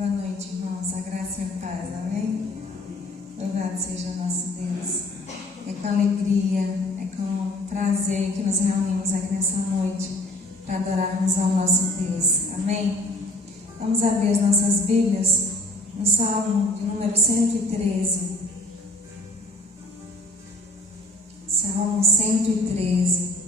Boa noite, irmãos. A graça e a paz, amém? Louvado seja o nosso Deus. É com alegria, é com prazer que nos reunimos aqui nessa noite para adorarmos ao nosso Deus, amém? Vamos abrir as nossas Bíblias no Salmo de número 113. Salmo 113.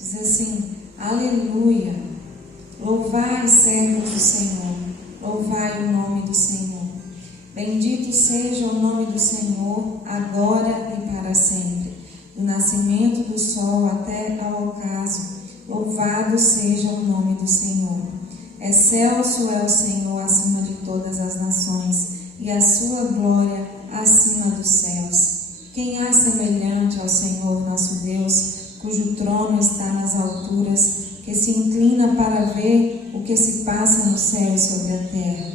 Diz assim: aleluia, louvai servos do Senhor, louvai o nome do Senhor. Bendito seja o nome do Senhor, agora e para sempre. Do nascimento do sol até ao ocaso, louvado seja o nome do Senhor. Excelso é o Senhor acima de todas as nações, e a sua glória acima dos céus. Quem há semelhante ao Senhor nosso Deus, cujo trono está nas alturas, que se inclina para ver o que se passa no céu e sobre a terra.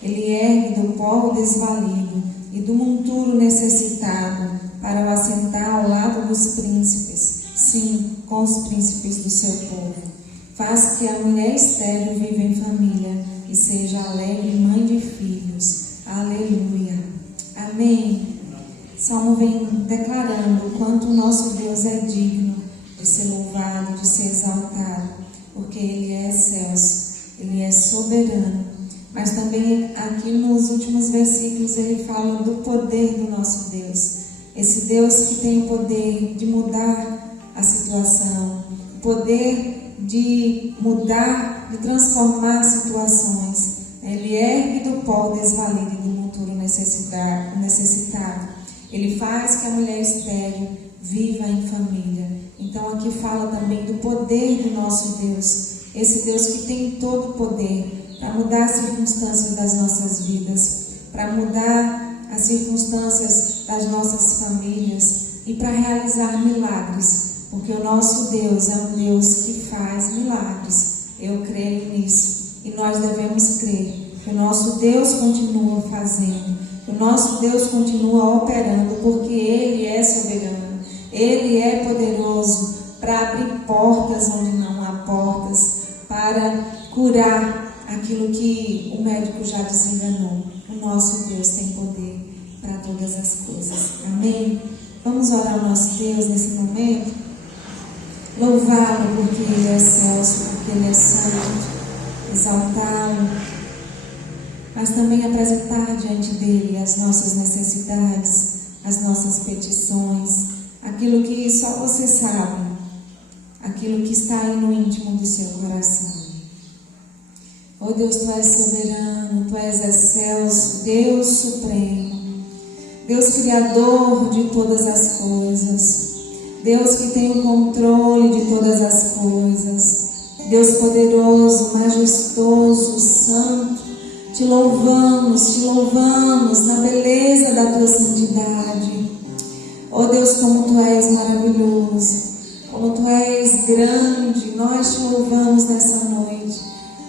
Ele ergue do pó o desvalido e do monturo necessitado, para o assentar ao lado dos príncipes, sim, com os príncipes do seu povo. Faz que a mulher estéril viva em família e seja alegre mãe de filhos. Aleluia. Amém. Salmo vem declarando o quanto o nosso Deus é digno de ser louvado, de ser exaltado, porque Ele é excelso, Ele é soberano. Mas também aqui nos últimos versículos Ele fala do poder do nosso Deus. Esse Deus que tem o poder de mudar a situação, o poder de mudar, de transformar situações. Ele ergue do pó o desvalido e do monturo necessitado. Ele faz que a mulher estéril viva em família. Então aqui fala também do poder do nosso Deus. Esse Deus que tem todo o poder para mudar as circunstâncias das nossas vidas, para mudar as circunstâncias das nossas famílias e para realizar milagres. Porque o nosso Deus é um Deus que faz milagres. Eu creio nisso. E nós devemos crer que o nosso Deus continua fazendo. O nosso Deus continua operando, porque Ele é soberano, Ele é poderoso para abrir portas onde não há portas, para curar aquilo que o médico já desenganou. O nosso Deus tem poder para todas as coisas. Amém? Vamos orar ao nosso Deus nesse momento? Louvá-lo porque Ele é excelso, porque Ele é santo, exaltá-lo, mas também apresentar diante dele as nossas necessidades, as nossas petições, aquilo que só você sabe, aquilo que está aí no íntimo do seu coração. Oh Deus, Tu és soberano, Tu és excelso, Deus supremo, Deus criador de todas as coisas, Deus que tem o controle de todas as coisas, Deus poderoso, majestoso, santo. Te louvamos na beleza da Tua santidade. Oh Deus, como Tu és maravilhoso, como Tu és grande, nós Te louvamos nessa noite.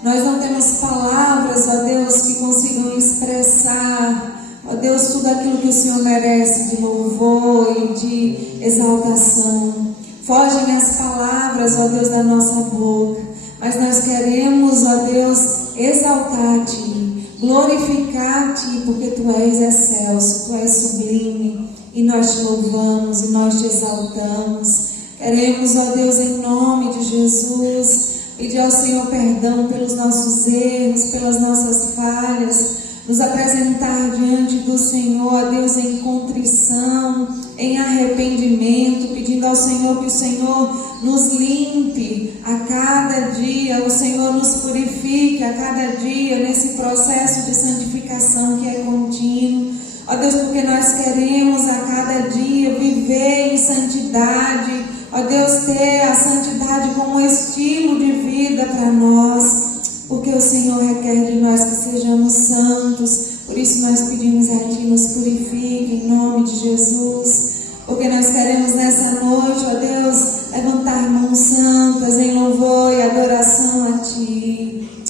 Nós não temos palavras, ó Deus, que consigam expressar, ó Deus, tudo aquilo que o Senhor merece de louvor e de exaltação. Fogem as palavras, ó Deus, da nossa boca, mas nós queremos, ó Deus, exaltar-Te, glorificar-Te, porque Tu és excelso, Tu és sublime, e nós Te louvamos, e nós Te exaltamos. Queremos, ó Deus, em nome de Jesus, pedir ao Senhor perdão pelos nossos erros, pelas nossas falhas, nos apresentar diante do Senhor, ó Deus, em contrição, em arrependimento, pedindo ao Senhor que o Senhor nos limpe a cada dia, o Senhor nos purifique a cada dia nesse processo de santificação que é contínuo. Ó Deus, porque nós queremos a cada dia viver em santidade, ó Deus, ter a santidade como estilo de vida para nós, porque o Senhor requer de nós que sejamos santos. Por isso nós pedimos a Ti, nos purifique em nome de Jesus, porque nós queremos nessa noite, ó Deus, levantar mãos santas em louvor e adoração a Ti.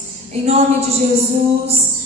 Jesus,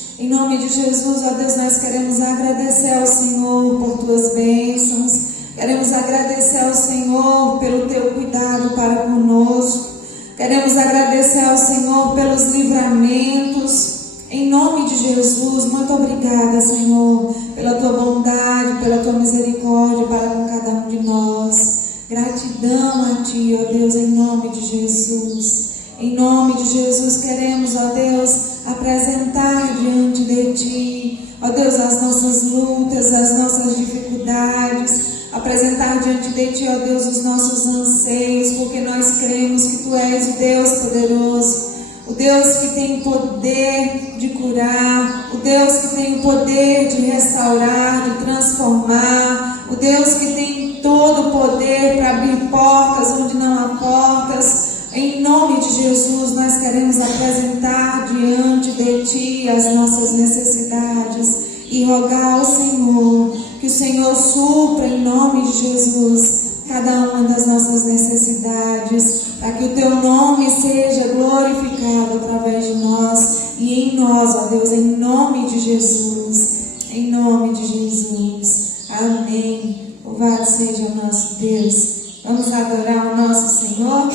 ó Deus, nós queremos agradecer ao Senhor por tuas bênçãos, queremos agradecer ao Senhor pelo teu cuidado para conosco, queremos agradecer ao Senhor pelos livramentos, em nome de Jesus. Muito obrigada, Senhor, pela tua bondade, pela tua misericórdia para com cada um de nós. Gratidão a ti, ó Deus, em nome de Jesus. Em nome de Jesus, queremos, ó Deus, apresentar diante de ti, ó Deus, as nossas lutas, as nossas dificuldades, apresentar diante de ti, ó Deus, os nossos anseios, porque nós cremos que tu és o Deus poderoso, o Deus que tem o poder de curar, o Deus que tem o poder de restaurar, de transformar, o Deus que tem todo o poder para abrir portas onde não há portas. Em nome de Jesus, nós queremos apresentar diante de ti as nossas necessidades e rogar ao Senhor que o Senhor supra em nome de Jesus cada uma das nossas necessidades, para que o teu nome seja glorificado através de nós e em nós, ó Deus, em nome de Jesus, em nome de Jesus. Amém. Louvado seja o nosso Deus. Vamos adorar o nosso Senhor.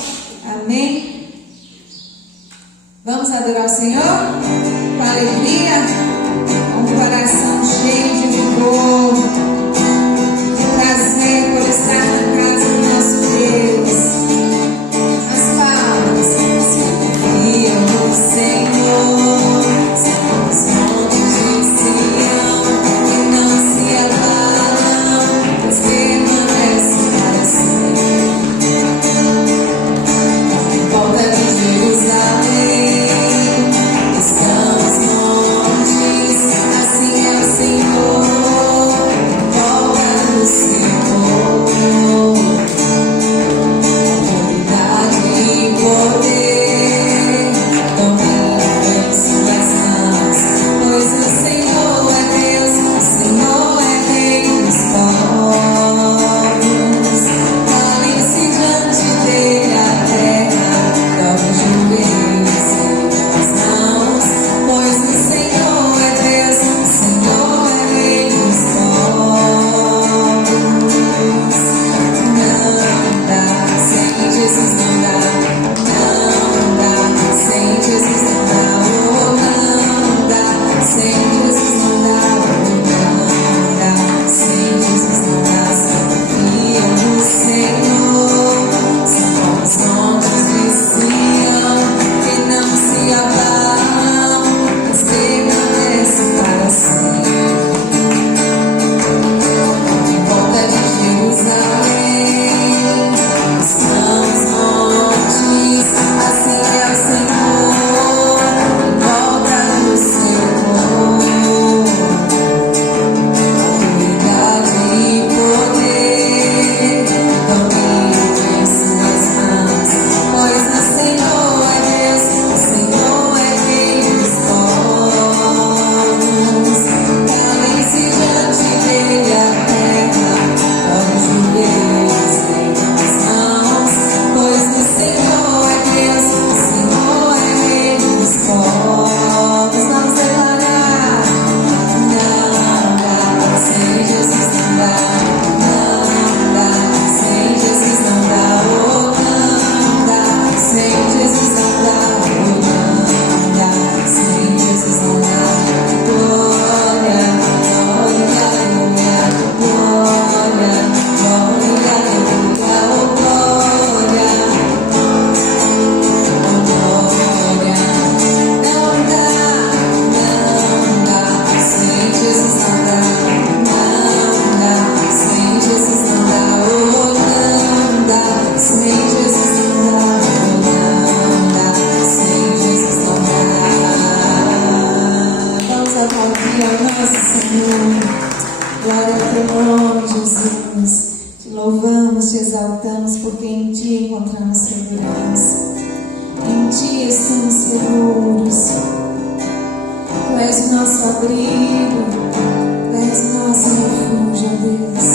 Amém. Vamos adorar o Senhor com alegria, com o coração cheio de vigor, de prazer por estar na casa do nosso Deus. As palmas, se confia no Senhor, são os montes de Sião que não se abalam, pois permanecem para sempre. Volta de Jerusalém, estão os montes, assim é o Senhor, volta do Senhor, autoridade e poder, domínio em suas mãos, pois o Senhor é Deus, o Senhor é Rei dos povos, calem-se diante dele a terra, dobre os joelhos em suas mãos, pois o Senhor é Deus, o Senhor é Rei dos povos. Não dá, sem Jesus não dá, não dá, sem Jesus não dá, oh, não dá, sem Jesus não dá, oh, não dá, sem Jesus não dá, só confia no Senhor, são como os montes de Sião, que não se abalam, mas permanecem para sempre. Em volta de Jerusalém, estão os montes, assim é o Senhor, em volta do Senhor, autoridade e poder, domínio em suas mãos, pois o Senhor é Deus, o Senhor é Rei dos povos, calem-se diante dele a terra, dobre os joelhos em suas mãos, pois o Senhor é Deus, o Senhor é Rei dos povos. Vamos declarar: não dá, sem Jesus não dá, não dá, sem Jesus não dá, oh, não dá, sem Jesus não dá, oh, não dá, sem Jesus não dá. Glória, glória, aleluia, glória, glória, aleluia, oh, glória, oh, glória. Não dá, sem Jesus não dá, não dá, sem Jesus não dá, oh, não dá, sem Jesus não dá, oh, não dá, sem Jesus não dá. Vamos aplaudir ao nosso Senhor. Glória ao teu nome, Jesus. Te louvamos, te exaltamos, porque em ti encontramos segurança. Em ti estamos seguros. Tu és o nosso abrigo, tu és o nosso refúgio, ó Deus.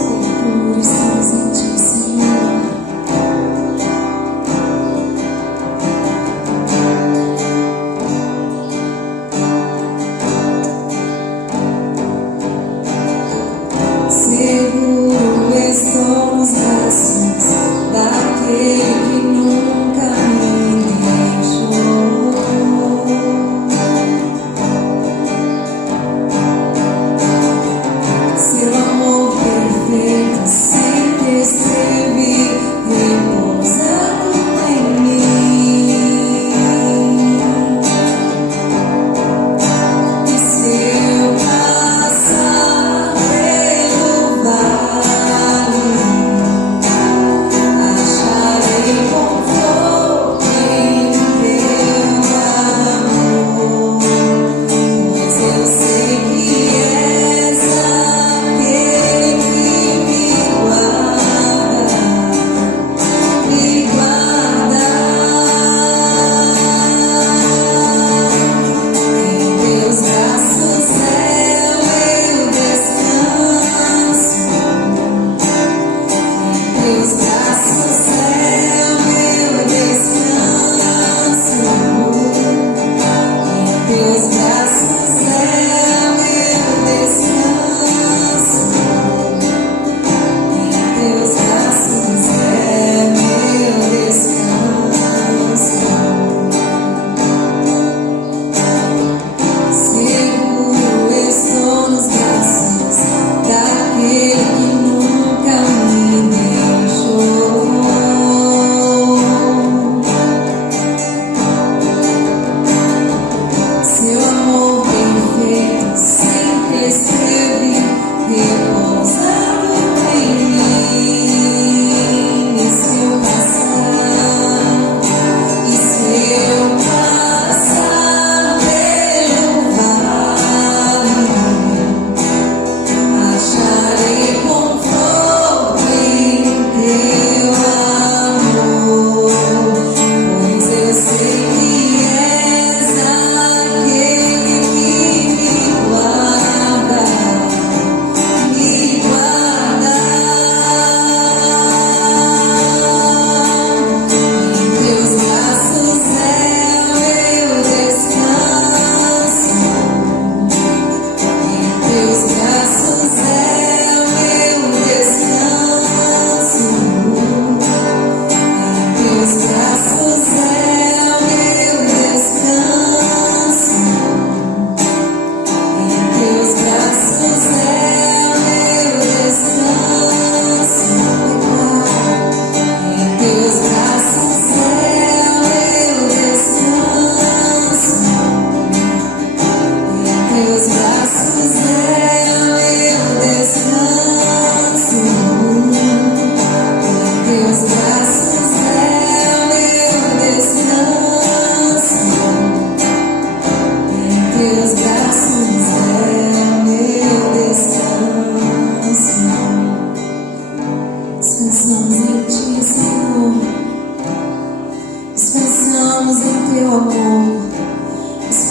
Seguro estamos em ti, Senhor.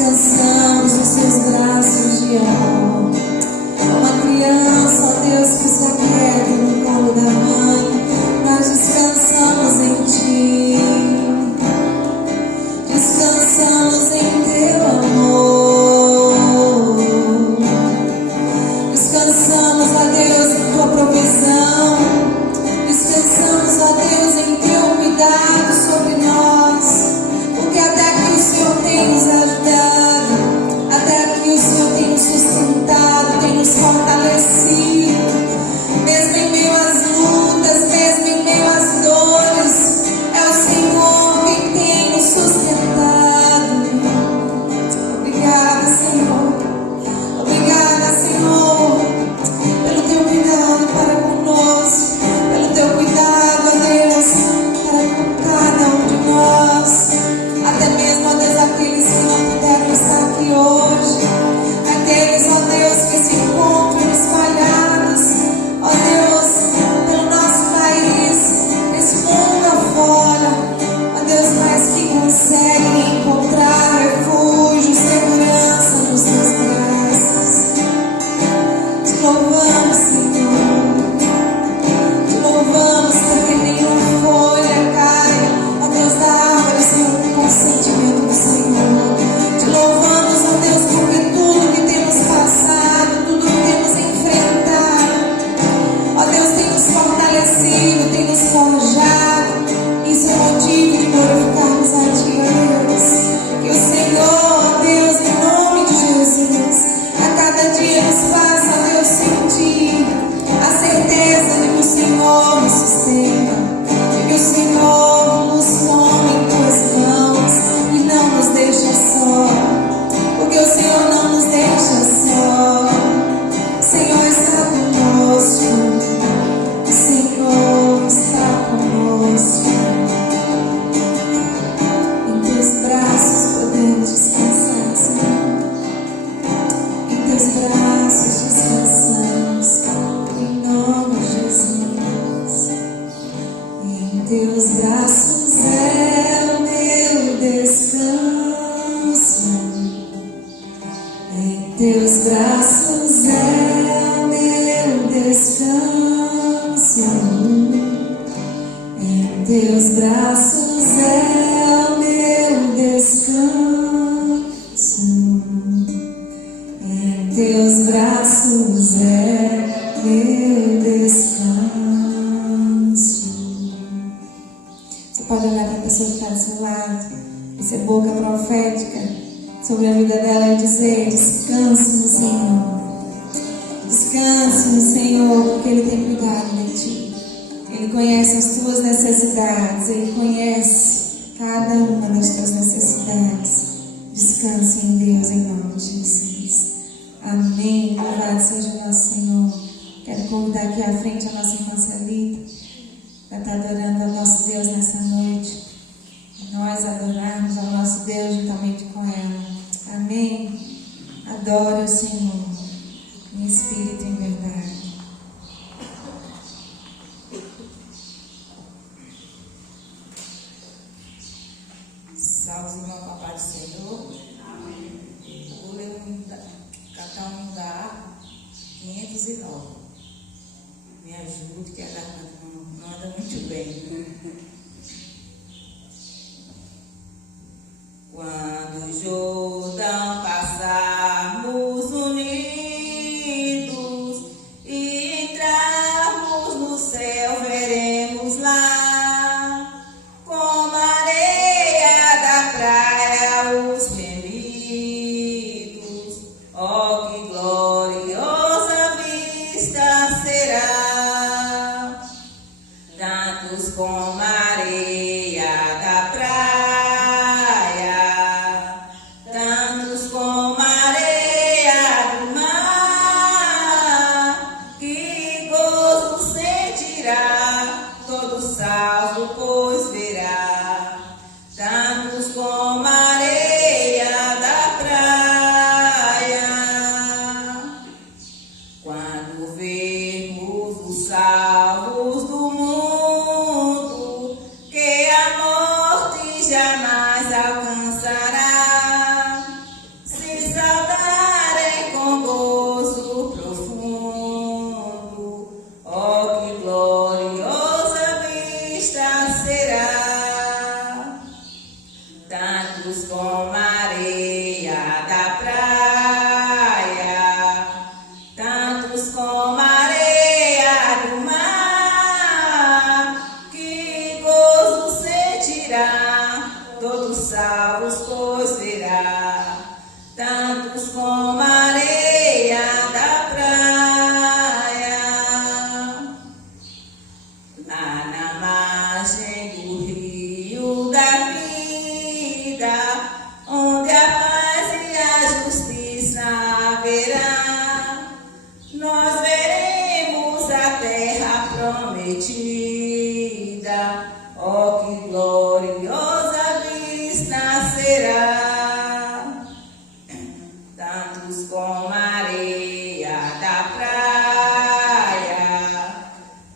descansamos nos seus braços de amor. Uma criança, ó Deus, que se aquieta no colo da mãe, nós descansamos em Ti, descansamos em Teu amor, descansamos, ó Deus, em Tua provisão, descansamos, ó Deus, em Teu cuidado sobre nós, porque até aqui o Senhor tem nos ajudado, até aqui o Senhor tem nos sustentado, tem nos fortalecido, mesmo em meio às lutas, mesmo em meio às dores, é o Senhor quem tem nos sustentado. Obrigada, Senhor. Obrigada, Senhor, pelo Teu cuidado para conosco, pelo Teu cuidado, ó Deus, para com cada um de nós, até mesmo, ó Deus, aqueles que não puderam estar aqui hoje, aqueles, ó Deus, que se encontram espalhados, ó Deus, pelo nosso país, esse mundo afora, ó Deus, mas que conseguem encontrar refúgio, segurança nos Teus braços. Te louvamos, Senhor, te louvamos porque nenhuma folha cai, ó Deus, da árvore sem o consentimento do Senhor. Te louvamos, ó Deus, porque tudo que temos passado, tudo que temos enfrentado, ó Deus, tem nos fortalecido, tem nos forjado. Isso é motivo de glorificarmos a Ti, ó Deus. Que o Senhor, ó Deus, em nome de Jesus, a cada dia nos faça, ó Deus, sentir a certeza de que o Senhor nos sustenta, de que o Senhor nos toma em Tuas mãos e não nos deixa só, porque o Senhor não nos deixa só. O Senhor está conosco, o Senhor está conosco. Em Teus braços podemos descansar, Senhor. Em Teus braços descansamos, em nome de Jesus. Em Teus braços é o meu descanso. Em Teus braços é o meu descanso. Em Teus braços é o meu descanso. Em Teus braços é meu descanso. Você pode olhar para a pessoa que está do seu lado, essa boca profética sobre a vida dela e dizer: descanse no Senhor. Descanse no Senhor, porque Ele tem cuidado de ti. Ele conhece as tuas necessidades, Ele conhece cada uma das tuas necessidades. Descanse em Deus, em nome de Jesus. Amém. Louvado seja o nosso Senhor. Quero convidar aqui à frente a nossa irmã Celita para estar adorando ao nosso Deus nessa noite. Nós adorarmos ao nosso Deus juntamente com ela. Amém. Adore o Senhor em espírito e em verdade. Salve, irmão, com a paz do Senhor. Amém. Vou ler cantar um da 509. Me ajude, que a garganta não anda muito bem. Quando o Jordão passarmos unidos e entrarmos no céu, veremos lá, como a areia da praia, os remidos. Oh, que gloriosa vista será, tantos como a tantos como a areia da praia, lá na margem do rio da vida, onde a paz e a justiça haverá, nós veremos a terra prometida. Oh, que gloriosa vista será! Tantos como a areia da praia,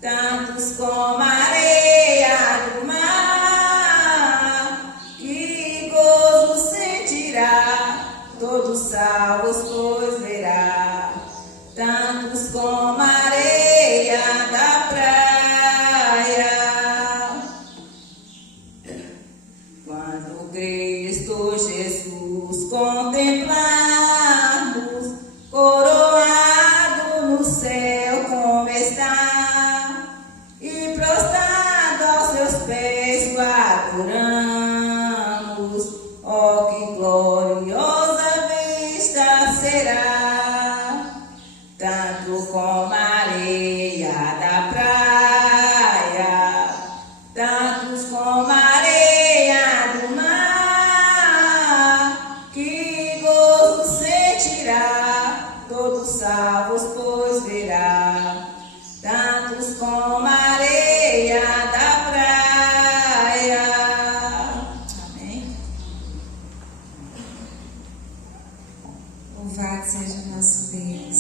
tantos como a areia do mar, que gozo sentirá, todos salvos pois verá. Tantos como a areia da praia. Quando Cristo Jesus contemplarmos, coroado no céu como está, e prostrado aos seus pés o adoramos, oh, que gloriosa vista será! Tanto como a areia da praia, tantos como a areia do mar, que gozo sentirá, todos salvos pois verá. Tantos como a areia da praia. Amém. Louvado seja o nosso Deus.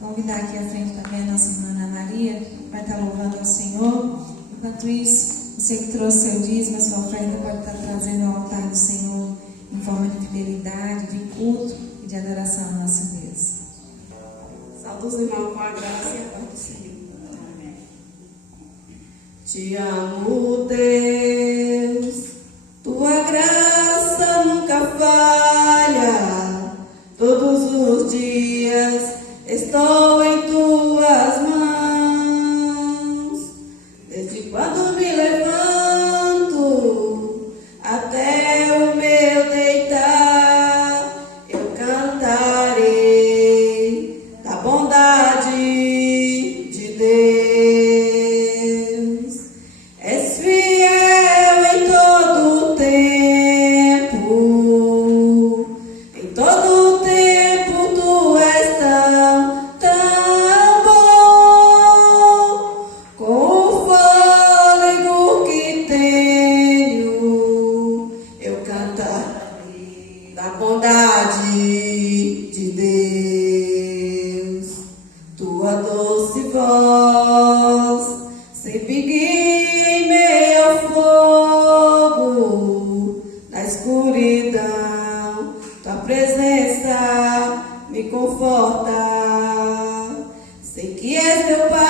Convidar aqui à frente também a nossa irmã Ana Maria, que vai estar louvando ao Senhor. Enquanto isso, você que trouxe seu dízimo, a sua oferta, pode estar trazendo ao altar do Senhor em forma de fidelidade, de culto e de adoração ao nosso Deus. Saúde os irmãos com a graça e a paz do Senhor. Amém. Te amo, Deus, tua graça nunca falha. Todos os dias estou em tuas mãos. Desde quando me levanto até o meu deitar, eu cantarei da bondade de Deus. És fiel em todo o tempo, em todo o tempo tu és tão bom. Com o fôlego que tenho, eu cantarei da bondade de Deus. Tua doce voz sempre guia em meio ao fogo, na escuridão tua presença me conforta. Sei que és meu Pai,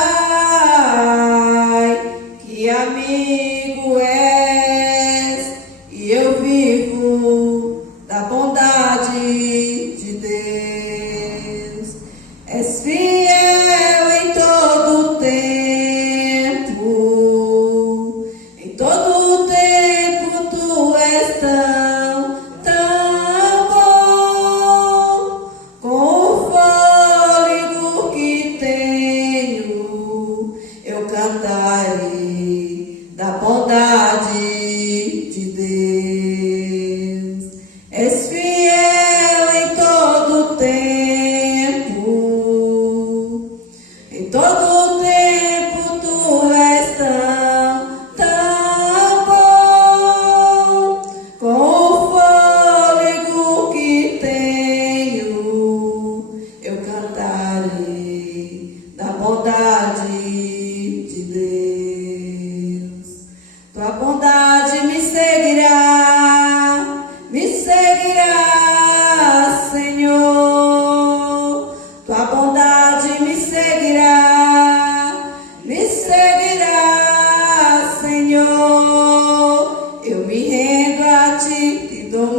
que amigo és, e eu vivo da bondade de Deus. És fiel em todo o tempo, em todo o tempo tu és tão bom. Com o fôlego que tenho, eu cantarei da bondade de Deus. És fiel em todo o tempo, em todo o tempo tu és tão bom. Com o fôlego que tenho, eu cantarei da bondade de Deus. Tua bondade me seguirá, Senhor. Tua bondade me seguirá, Senhor. Eu me rendo a ti, te dou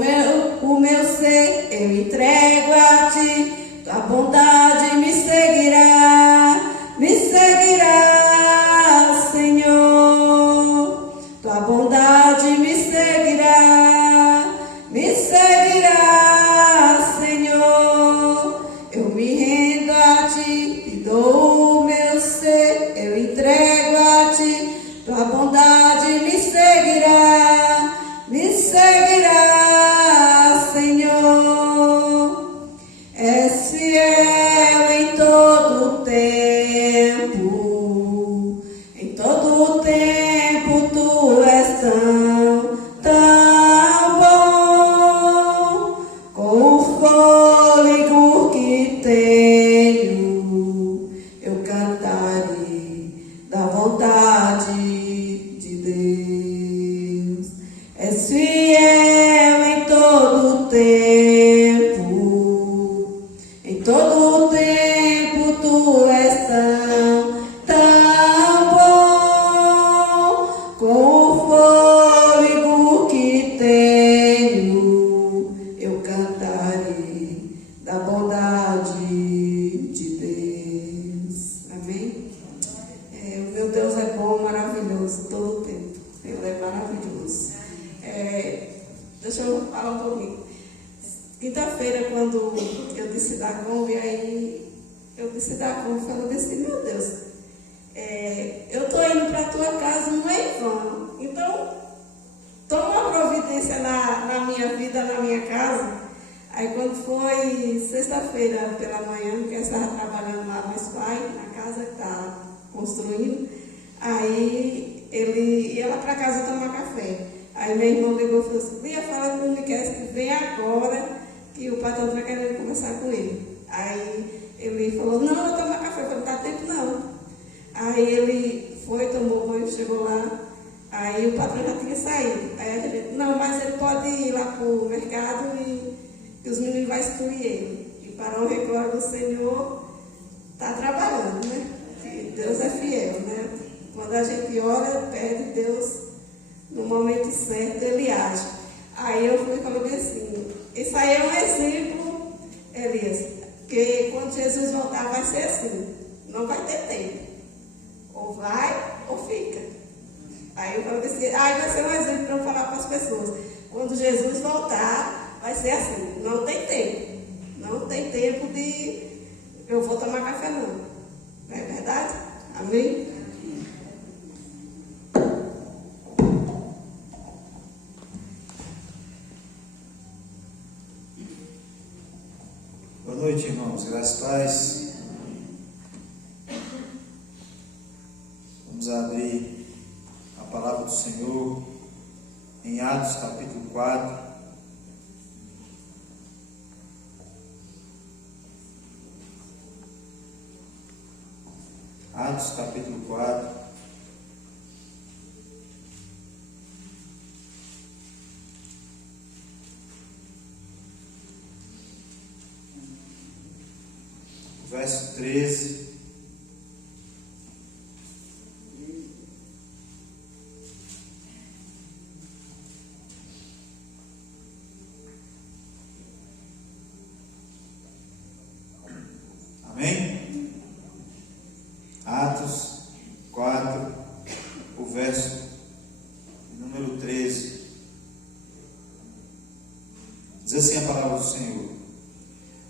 o meu ser, eu entrego a ti. Tua bondade me seguirá, Senhor. Tua bondade me seguirá, Senhor. És fiel em todo tempo, em todo tempo tu és tão bom, com o fôlego que tenho, eu cantarei da vontade de Deus. És fiel em todo tempo, em todo tempo tu és tão bom, com o fôlego que tenho, eu cantarei da bondade de Deus. Amém? O meu Deus é bom, maravilhoso, todo o tempo. Ele é maravilhoso. Deixa eu falar um pouquinho. Quinta-feira, quando eu disse da Kombi, aí eu disse da Kombi, falando assim, meu Deus, eu estou indo para a tua casa no Eivan, então toma uma providência na minha vida, na minha casa. Aí quando foi sexta-feira pela manhã, que eu estava trabalhando lá no SPAI, na casa que está construindo, aí ele ia lá para casa tomar café. Aí meu irmão ligou e falou assim, Lia, fala com o Miquel que vem agora, que o patrão está querendo conversar com ele. Aí ele falou, não, eu vou tomar café. Eu falei, não dá tempo não. Aí ele foi, tomou banho, chegou lá, aí o patrão já tinha saído. Aí a gente, não, mas ele pode ir lá para o mercado e os meninos vão instruir ele. E para o recorde do Senhor, está trabalhando, né? Que Deus é fiel, né? Quando a gente ora, pede, Deus, no momento certo, ele age. Aí eu fui e falei assim, isso aí é um exemplo, Elias, que quando Jesus voltar vai ser assim, não vai ter tempo. Ou vai ou fica. Aí eu falei assim, aí vai ser um exemplo para eu falar para as pessoas. Quando Jesus voltar, vai ser assim, não tem tempo. Não tem tempo de eu vou tomar café não. Não é verdade? Amém? Boa noite, irmãos. Graças a Deus. Vamos abrir a palavra do Senhor em Atos, capítulo 4. Atos, capítulo 4. Verso 13. Amém? Atos 4, o verso número 13. Diz assim a palavra do Senhor: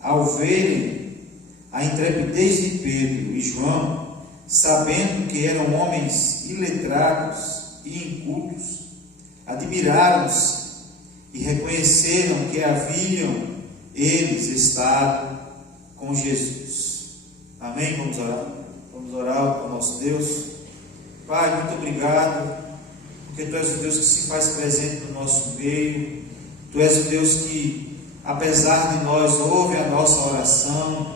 ao verem a intrepidez de Pedro e João, sabendo que eram homens iletrados e incultos, admiraram-se e reconheceram que haviam eles estado com Jesus. Amém? Vamos orar? Vamos orar ao nosso Deus. Pai, muito obrigado, porque Tu és o Deus que se faz presente no nosso meio. Tu és o Deus que, apesar de nós, ouve a nossa oração.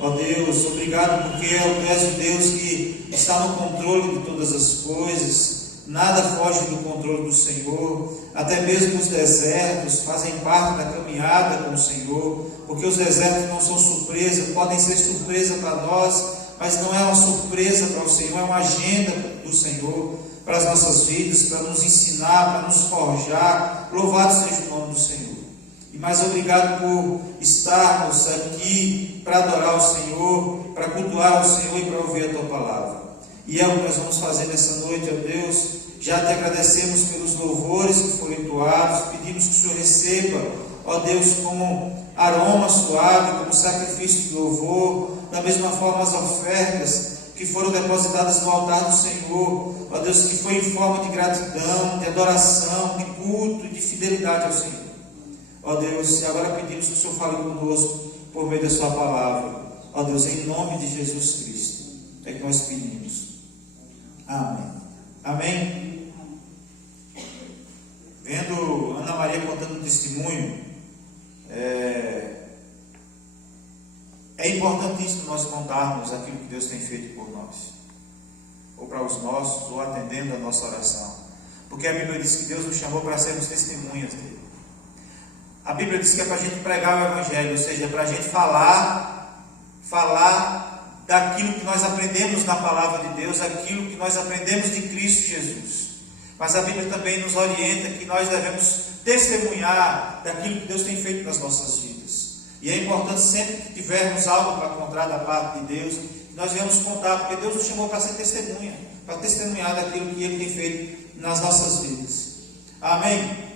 Ó Deus, obrigado porque Tu és o Deus que está no controle de todas as coisas. Nada foge do controle do Senhor. Até mesmo os desertos fazem parte da caminhada com o Senhor, porque os desertos não são surpresa, podem ser surpresa para nós, mas não é uma surpresa para o Senhor, é uma agenda do Senhor para as nossas vidas, para nos ensinar, para nos forjar. Louvado seja o nome do Senhor. E mais obrigado por estarmos aqui para adorar o Senhor, para cultuar o Senhor e para ouvir a Tua palavra. E é o que nós vamos fazer nessa noite, ó Deus. Já te agradecemos pelos louvores que foram entoados, pedimos que o Senhor receba, ó Deus, como aroma suave, como sacrifício de louvor, da mesma forma as ofertas que foram depositadas no altar do Senhor, ó Deus, que foi em forma de gratidão, de adoração, de culto e de fidelidade ao Senhor. Ó Deus, e agora pedimos que o Senhor fale conosco, por meio da sua palavra. Ó Deus, em nome de Jesus Cristo, é que nós pedimos. Amém. Amém. Vendo Ana Maria contando um testemunho, é importantíssimo nós contarmos aquilo que Deus tem feito por nós, ou para os nossos, ou atendendo a nossa oração, porque a Bíblia diz que Deus nos chamou para sermos testemunhas dele. A Bíblia diz que é para a gente pregar o Evangelho, ou seja, é para a gente falar daquilo que nós aprendemos na palavra de Deus, aquilo que nós aprendemos de Cristo Jesus. Mas a Bíblia também nos orienta que nós devemos testemunhar daquilo que Deus tem feito nas nossas vidas. E é importante sempre que tivermos algo para contar da parte de Deus, que nós venhamos contar, porque Deus nos chamou para ser testemunha, para testemunhar daquilo que Ele tem feito nas nossas vidas. Amém?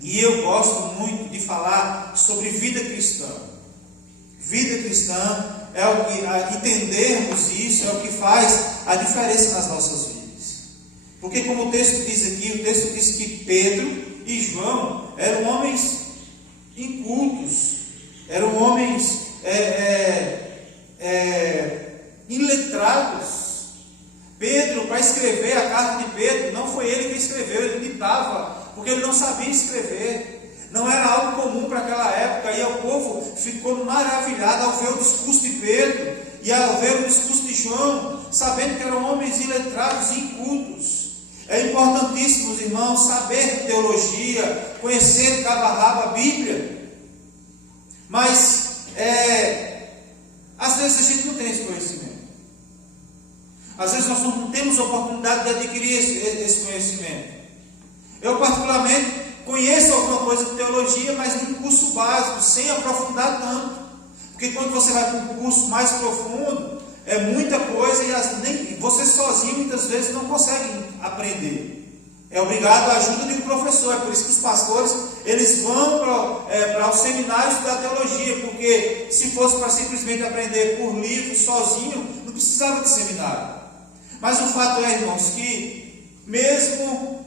E eu gosto muito de falar sobre vida cristã. Vida cristã é o que, entendermos isso, é o que faz a diferença nas nossas vidas. Porque como o texto diz aqui, o texto diz que Pedro e João eram homens incultos, eram homens iletrados. Pedro, para escrever a carta de Pedro, não foi ele que escreveu, ele ditava, porque ele não sabia escrever. Não era algo comum para aquela época, e o povo ficou maravilhado ao ver o discurso de Pedro e ao ver o discurso de João, sabendo que eram homens iletrados e incultos. É importantíssimo, irmãos, saber teologia, conhecer de cabo a rabo a Bíblia, mas às vezes a gente não tem esse conhecimento. Às vezes nós não temos oportunidade de adquirir esse conhecimento. Eu particularmente conheço alguma coisa de teologia, mas num curso básico, sem aprofundar tanto. Porque quando você vai para um curso mais profundo, é muita coisa e você sozinho muitas vezes não consegue aprender. É obrigado à ajuda de um professor. É por isso que os pastores eles vão para o seminário estudar teologia, porque se fosse para simplesmente aprender por livro, sozinho, não precisava de seminário. Mas o fato é, irmãos, que mesmo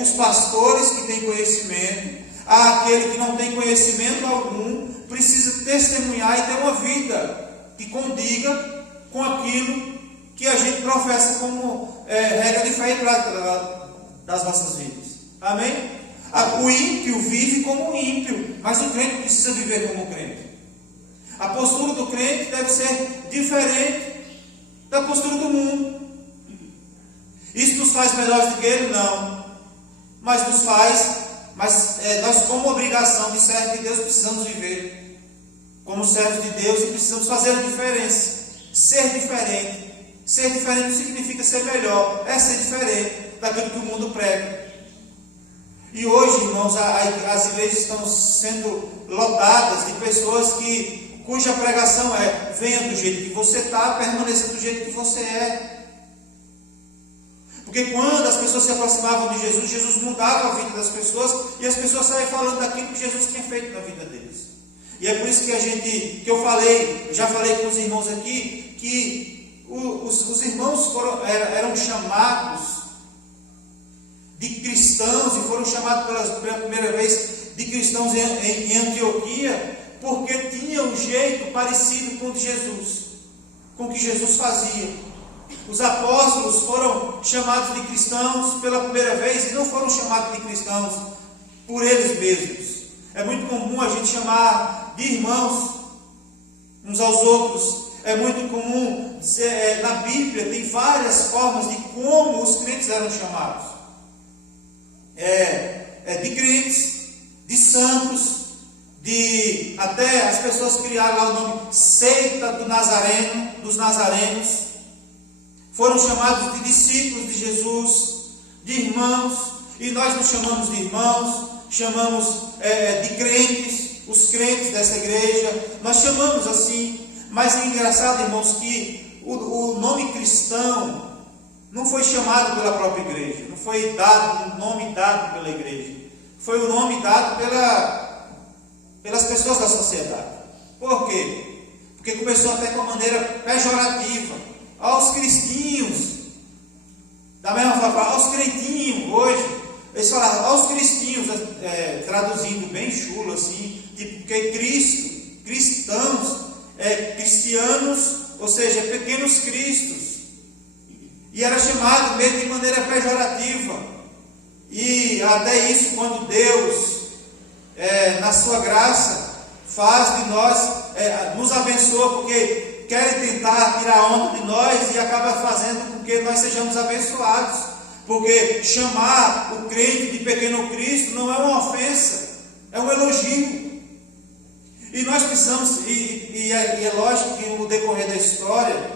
os pastores que têm conhecimento, aquele que não tem conhecimento algum, precisa testemunhar e ter uma vida que condiga com aquilo que a gente professa como regra de fé e prática das nossas vidas. Amém? O ímpio vive como ímpio, mas o crente precisa viver como crente. A postura do crente deve ser diferente da postura do mundo. Isso nos faz melhores do que ele? Não. Mas nós, como obrigação de servo de Deus, precisamos viver como servos de Deus e precisamos fazer a diferença. Ser diferente. Ser diferente não significa ser melhor, é ser diferente daquilo que o mundo prega. E hoje, irmãos, as igrejas estão sendo lotadas de pessoas cuja pregação é: venha do jeito que você está, permaneça do jeito que você é. Porque quando as pessoas se aproximavam de Jesus, Jesus mudava a vida das pessoas e as pessoas saíam falando daquilo que Jesus tinha feito na vida deles. E é por isso que já falei com os irmãos aqui, que os irmãos eram chamados de cristãos e foram chamados pela primeira vez de cristãos em Antioquia, porque tinham um jeito parecido com o de Jesus, com o que Jesus fazia. Os apóstolos foram chamados de cristãos pela primeira vez e não foram chamados de cristãos por eles mesmos. É muito comum a gente chamar de irmãos uns aos outros. É muito comum dizer, na Bíblia tem várias formas de como os crentes eram chamados. De crentes, de santos, até as pessoas criaram lá o nome seita dos nazarenos. Foram chamados de discípulos de Jesus, de irmãos, e nós nos chamamos de irmãos, chamamos de crentes, os crentes dessa igreja, nós chamamos assim. Mas é engraçado, irmãos, que o nome cristão não foi chamado pela própria igreja, não foi dado um nome dado pela igreja, foi o nome dado pelas pessoas da sociedade. Por quê? Porque começou até com a maneira pejorativa. Aos cristinhos, da mesma forma, aos crentinhos, hoje, eles falavam aos cristinhos, traduzindo bem chulo assim, porque Cristo cristãos, cristianos, ou seja, pequenos cristos. E era chamado mesmo de maneira pejorativa. E até isso, quando Deus, na sua graça, faz de nós, nos abençoa, porque querem tentar tirar onda de nós e acaba fazendo com que nós sejamos abençoados. Porque chamar o crente de pequeno Cristo não é uma ofensa, é um elogio. E nós precisamos, e é lógico que no decorrer da história,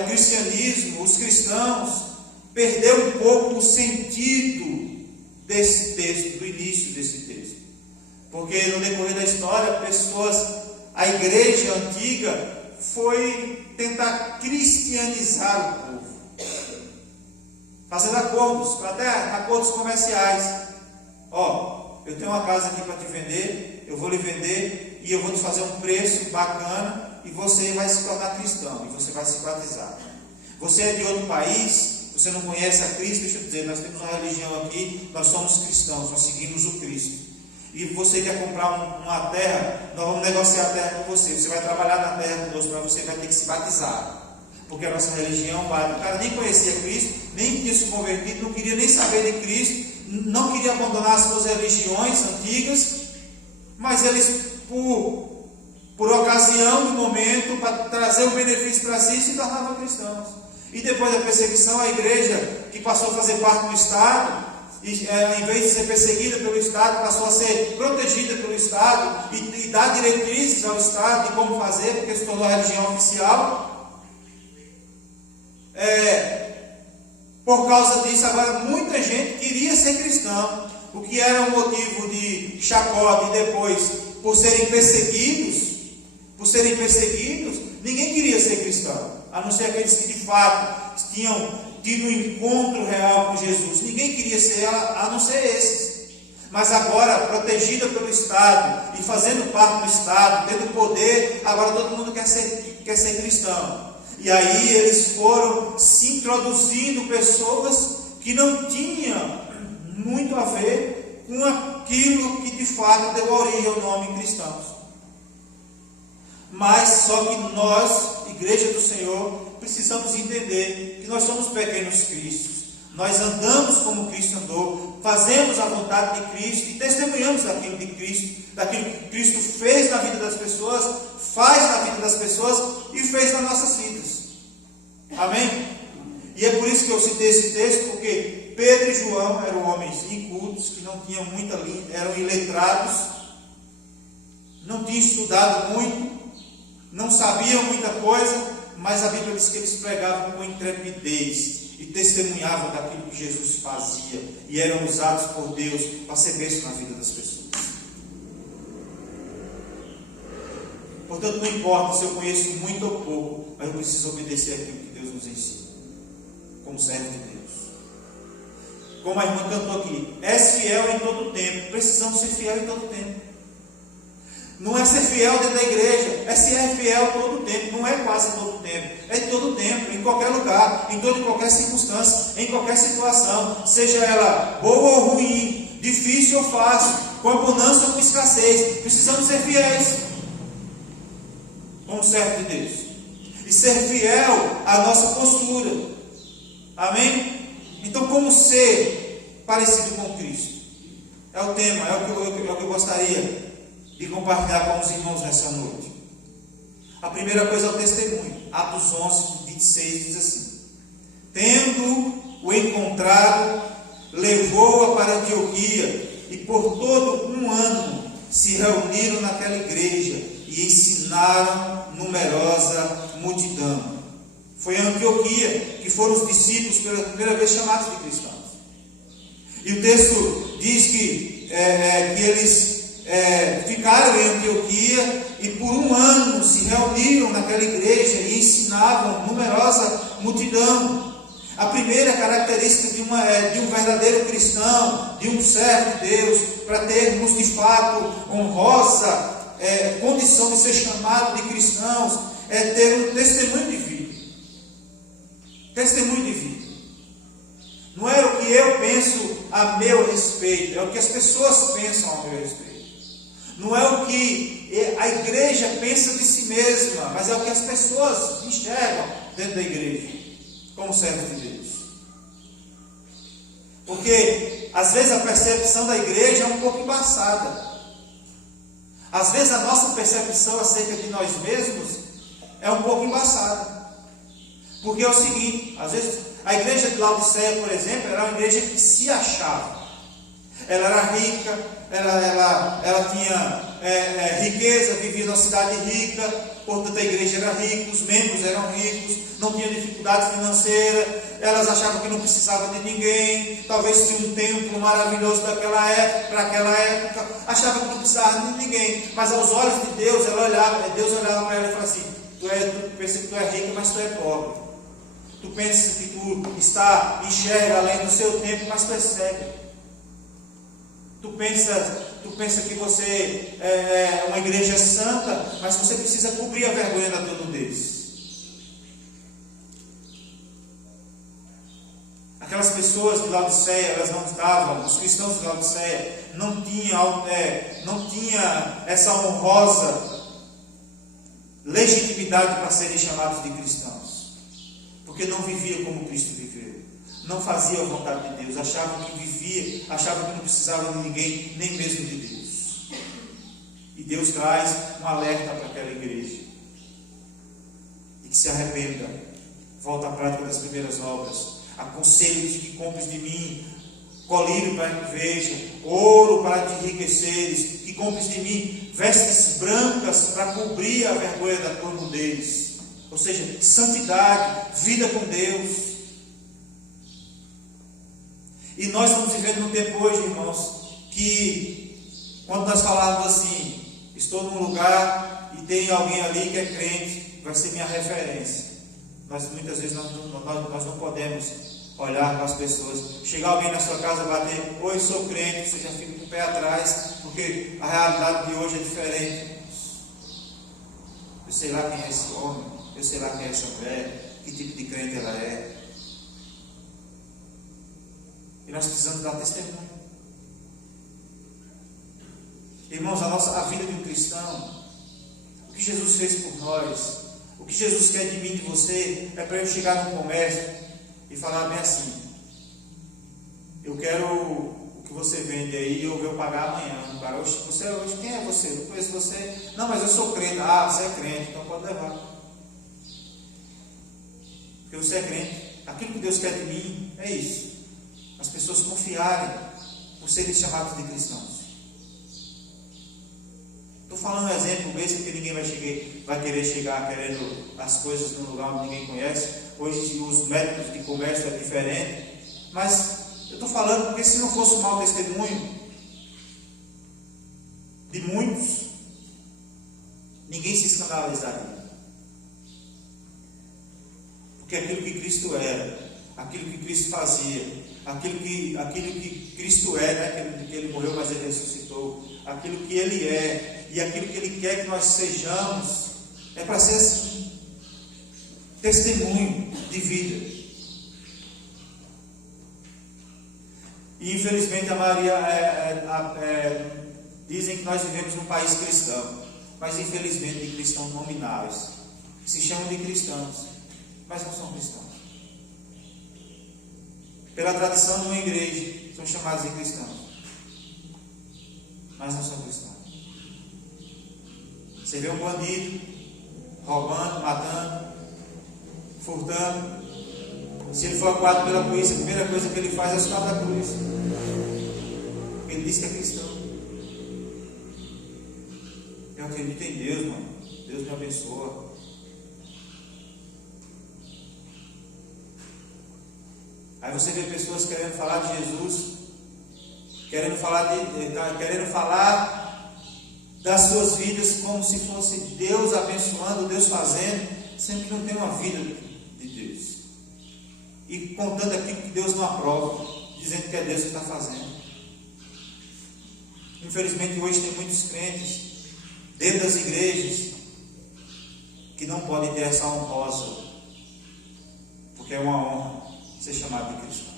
o cristianismo, os cristãos, perdeu um pouco o sentido desse texto, do início desse texto. Porque no decorrer da história, a igreja antiga foi tentar cristianizar o povo, fazendo acordos, até acordos comerciais. Eu tenho uma casa aqui para te vender, eu vou lhe vender e eu vou te fazer um preço bacana e você vai se tornar cristão e você vai se batizar. Você é de outro país, você não conhece a Cristo, deixa eu dizer, nós temos uma religião aqui, nós somos cristãos, nós seguimos o Cristo. E você quer comprar uma terra, nós vamos negociar a terra com você. Você vai trabalhar na terra conosco, mas você vai ter que se batizar. Porque a nossa religião vai. O cara nem conhecia Cristo, nem tinha se convertido, não queria nem saber de Cristo, não queria abandonar as suas religiões antigas, mas eles, por ocasião do momento, para trazer um benefício para si, se tornavam cristãos. E depois da perseguição, a igreja, que passou a fazer parte do Estado, em vez de ser perseguida pelo Estado, passou a ser protegida pelo Estado e dar diretrizes ao Estado de como fazer, porque se tornou a religião oficial. Por causa disso, agora muita gente queria ser cristão, o que era um motivo de chacota, e depois, por serem perseguidos, ninguém queria ser cristão, a não ser aqueles que de fato tinham tido um encontro real com Jesus. Ninguém queria ser, a não ser esses. Mas agora, protegida pelo Estado e fazendo parte do Estado, tendo poder, agora todo mundo quer ser cristão. E aí eles foram se introduzindo pessoas que não tinham muito a ver com aquilo que de fato deu origem ao nome cristãos. Mas só que nós, Igreja do Senhor, precisamos entender que nós somos pequenos cristos. Nós andamos como Cristo andou, fazemos a vontade de Cristo e testemunhamos daquilo que Cristo fez na vida das pessoas, faz na vida das pessoas e fez nas nossas vidas. Amém? E é por isso que eu citei esse texto, porque Pedro e João eram homens incultos, que não tinham muita língua, eram iletrados, não tinham estudado muito, não sabiam muita coisa, mas a Bíblia diz que eles pregavam com intrepidez e testemunhavam daquilo que Jesus fazia e eram usados por Deus para ser bênção na vida das pessoas. Portanto, não importa se eu conheço muito ou pouco, mas eu preciso obedecer aquilo que Deus nos ensina, como servo de Deus. Como a irmã cantou aqui, és fiel em todo o tempo. Precisamos ser fiel em todo o tempo. Não é ser fiel dentro da igreja, é ser fiel todo o tempo. Não é quase todo o tempo, é todo o tempo, em qualquer lugar, em toda e qualquer circunstância, em qualquer situação, seja ela boa ou ruim, difícil ou fácil, com abundância ou com escassez. Precisamos ser fiéis como servo de Deus e ser fiel à nossa postura. Amém? Então, como ser parecido com Cristo? É o tema, é o que eu gostaria de compartilhar com os irmãos nessa noite. A primeira coisa é o testemunho. Atos 11, 26 diz assim: tendo-o encontrado, levou-a para Antioquia, e por todo um ano se reuniram naquela igreja e ensinaram numerosa multidão. Foi em Antioquia que foram os discípulos pela primeira vez chamados de cristãos. E o texto diz que eles ficaram em Antioquia e por um ano se reuniram naquela igreja e ensinavam numerosa multidão. A primeira característica de um verdadeiro cristão, de um servo de Deus, para termos de fato honrosa condição de ser chamado de cristãos, é ter um testemunho de vida. Testemunho de vida. Não é o que eu penso a meu respeito, é o que as pessoas pensam a meu respeito. Não é o que a igreja pensa de si mesma, mas é o que as pessoas enxergam dentro da igreja, como servos de Deus. Porque às vezes a percepção da igreja é um pouco embaçada. Às vezes a nossa percepção acerca de nós mesmos é um pouco embaçada. Porque é o seguinte, às vezes a igreja de Laodiceia, por exemplo, era uma igreja que se achava. Ela era rica, ela tinha riqueza, vivia numa cidade rica, portanto a igreja era rica, os membros eram ricos, não tinha dificuldade financeira, elas achavam que não precisavam de ninguém, talvez tinha um templo maravilhoso para aquela época, achavam que não precisava de ninguém, mas aos olhos de Deus, Deus olhava para ela e falava assim: tu pensa que tu é rica, mas tu é pobre. Tu pensa que tu enxerga além do seu tempo, mas tu é cego. Tu pensa que você é uma igreja santa, mas você precisa cobrir a vergonha da tua nudez. Aquelas pessoas de Laodiceia, elas não estavam, os cristãos de Laodiceia não tinham essa honrosa legitimidade para serem chamados de cristãos, porque não viviam como Cristo viveu, não faziam a vontade de Deus, achavam que não precisavam de ninguém, nem mesmo de Deus. E Deus traz um alerta para aquela igreja, e que se arrependa, volta à prática das primeiras obras. Aconselho-te que compres de mim colírio para que veja, ouro para te enriqueceres, que compres de mim vestes brancas para cobrir a vergonha da tua nudez. Ou seja, santidade, vida com Deus. E nós estamos vivendo num tempo hoje, irmãos, que quando nós falarmos assim, estou num lugar e tem alguém ali que é crente, vai ser minha referência. Mas muitas vezes nós não podemos olhar para as pessoas. Chegar alguém na sua casa, bater: oi, sou crente, você já fica com o pé atrás, porque a realidade de hoje é diferente. Eu sei lá quem é esse homem, eu sei lá quem é essa mulher, que tipo de crente ela é. E nós precisamos dar testemunho. Irmãos, a vida de um cristão, o que Jesus fez por nós, o que Jesus quer de mim e de você, é para eu chegar no comércio e falar bem assim: eu quero o que você vende aí e eu vou pagar amanhã. Cara, você hoje, quem é você? Eu não conheço você. Não, mas eu sou crente. Ah, você é crente, então pode levar. Porque você é crente. Aquilo que Deus quer de mim é isso: as pessoas confiarem por serem chamados de cristãos. Estou falando um exemplo mesmo, porque ninguém vai querer chegar querendo as coisas num lugar onde ninguém conhece. Hoje os métodos de comércio é diferente, mas eu estou falando porque se não fosse um mau testemunho de muitos, ninguém se escandalizaria. Porque aquilo que Cristo era, aquilo que Cristo fazia, aquilo que Cristo é, né? Aquilo que Ele morreu, mas Ele ressuscitou, aquilo que Ele é e aquilo que Ele quer que nós sejamos, é para ser assim, testemunho de vida. E infelizmente a maioria dizem que nós vivemos num país cristão, mas infelizmente de cristãos nominais, que se chamam de cristãos, mas não são cristãos. Pela tradição de uma igreja, são chamados de cristãos, mas não são cristãos. Você vê um bandido roubando, matando, furtando. Se ele for acusado pela polícia, a primeira coisa que ele faz é escapar da polícia. Ele diz que é cristão. Eu acredito em Deus, mano. Deus me abençoa. Aí você vê pessoas querendo falar de Jesus, querendo falar das suas vidas como se fosse Deus abençoando, Deus fazendo, sendo que não tem uma vida de Deus. E contando aquilo que Deus não aprova, dizendo que é Deus que está fazendo. Infelizmente hoje tem muitos crentes dentro das igrejas que não podem ter essa honrosa, porque é uma honra ser chamado de cristão.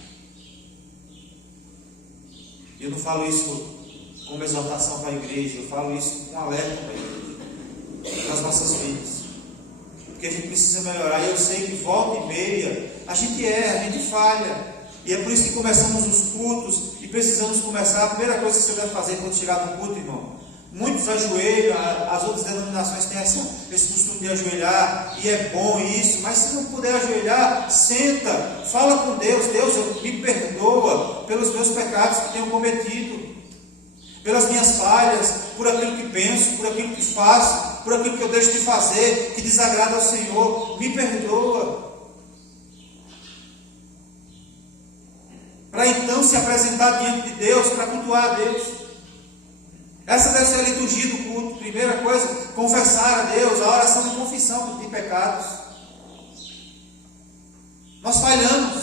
Eu não falo isso como exortação para a igreja, eu falo isso com alerta para a igreja, nas nossas vidas, porque a gente precisa melhorar. E eu sei que volta e meia a gente erra, a gente falha, e é por isso que começamos os cultos e precisamos começar. A primeira coisa que você deve fazer quando chegar no culto, irmão, muitos ajoelham, as outras denominações têm esse costume de ajoelhar, e é bom isso, mas se não puder ajoelhar, senta, fala com Deus. Deus, me perdoa pelos meus pecados que tenho cometido, pelas minhas falhas, por aquilo que penso, por aquilo que faço, por aquilo que eu deixo de fazer, que desagrada ao Senhor. Me perdoa. Para então se apresentar diante de Deus, para cultuar a Deus. Essa deve ser a liturgia do culto. Primeira coisa, confessar a Deus, a oração de confissão de pecados. Nós falhamos,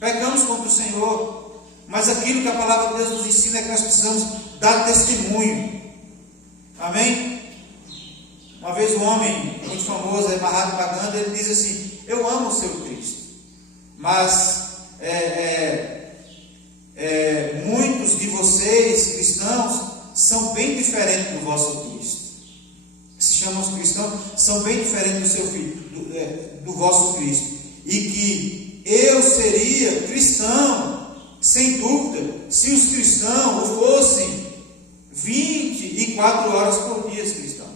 pecamos contra o Senhor, mas aquilo que a palavra de Deus nos ensina é que nós precisamos dar testemunho. Amém? Uma vez um homem muito famoso, Mahatma Gandhi, ele diz assim: eu amo o seu Cristo, mas muitos de vocês, cristãos, são bem diferentes do vosso Cristo. Que se chamam os cristãos, são bem diferentes do seu filho, do vosso Cristo. E que eu seria cristão, sem dúvida, se os cristãos fossem 24 horas por dia cristãos.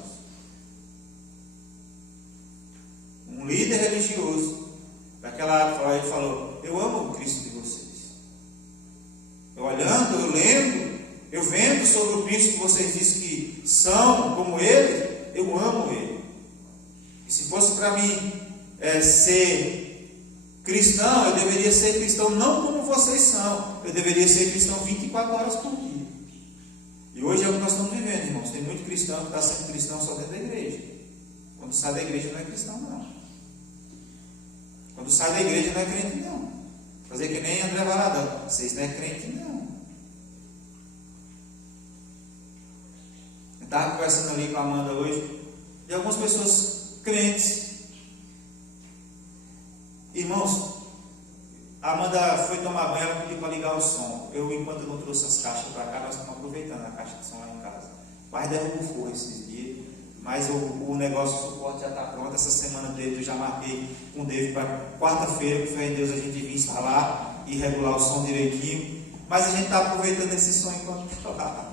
Um líder religioso daquela época, ele falou: eu amo o Cristo de vocês. Eu olhando, eu lendo, eu vendo sobre o Cristo que vocês dizem que são como Ele, eu amo Ele. E se fosse para mim ser cristão, eu deveria ser cristão não como vocês são, eu deveria ser cristão 24 horas por dia. E hoje é o que nós estamos vivendo, irmãos. Tem muito cristão que está sendo cristão só dentro da igreja. Quando sai da igreja não é cristão, não. Quando sai da igreja não é crente, não. Fazer que nem André Valadão: vocês não é crente, não. Eu estava conversando ali com a Amanda hoje, e algumas pessoas crentes. Irmãos, a Amanda foi tomar banho, ela pediu para ligar o som. Enquanto eu não trouxe as caixas para cá, nós estamos aproveitando a caixa de som lá em casa. Quase derrubou o forro esses dias, mas o negócio, o suporte já está pronto. Essa semana dele eu já marquei com o David para quarta-feira, que fé em Deus a gente vir instalar e regular o som direitinho. Mas a gente está aproveitando esse som enquanto está lá.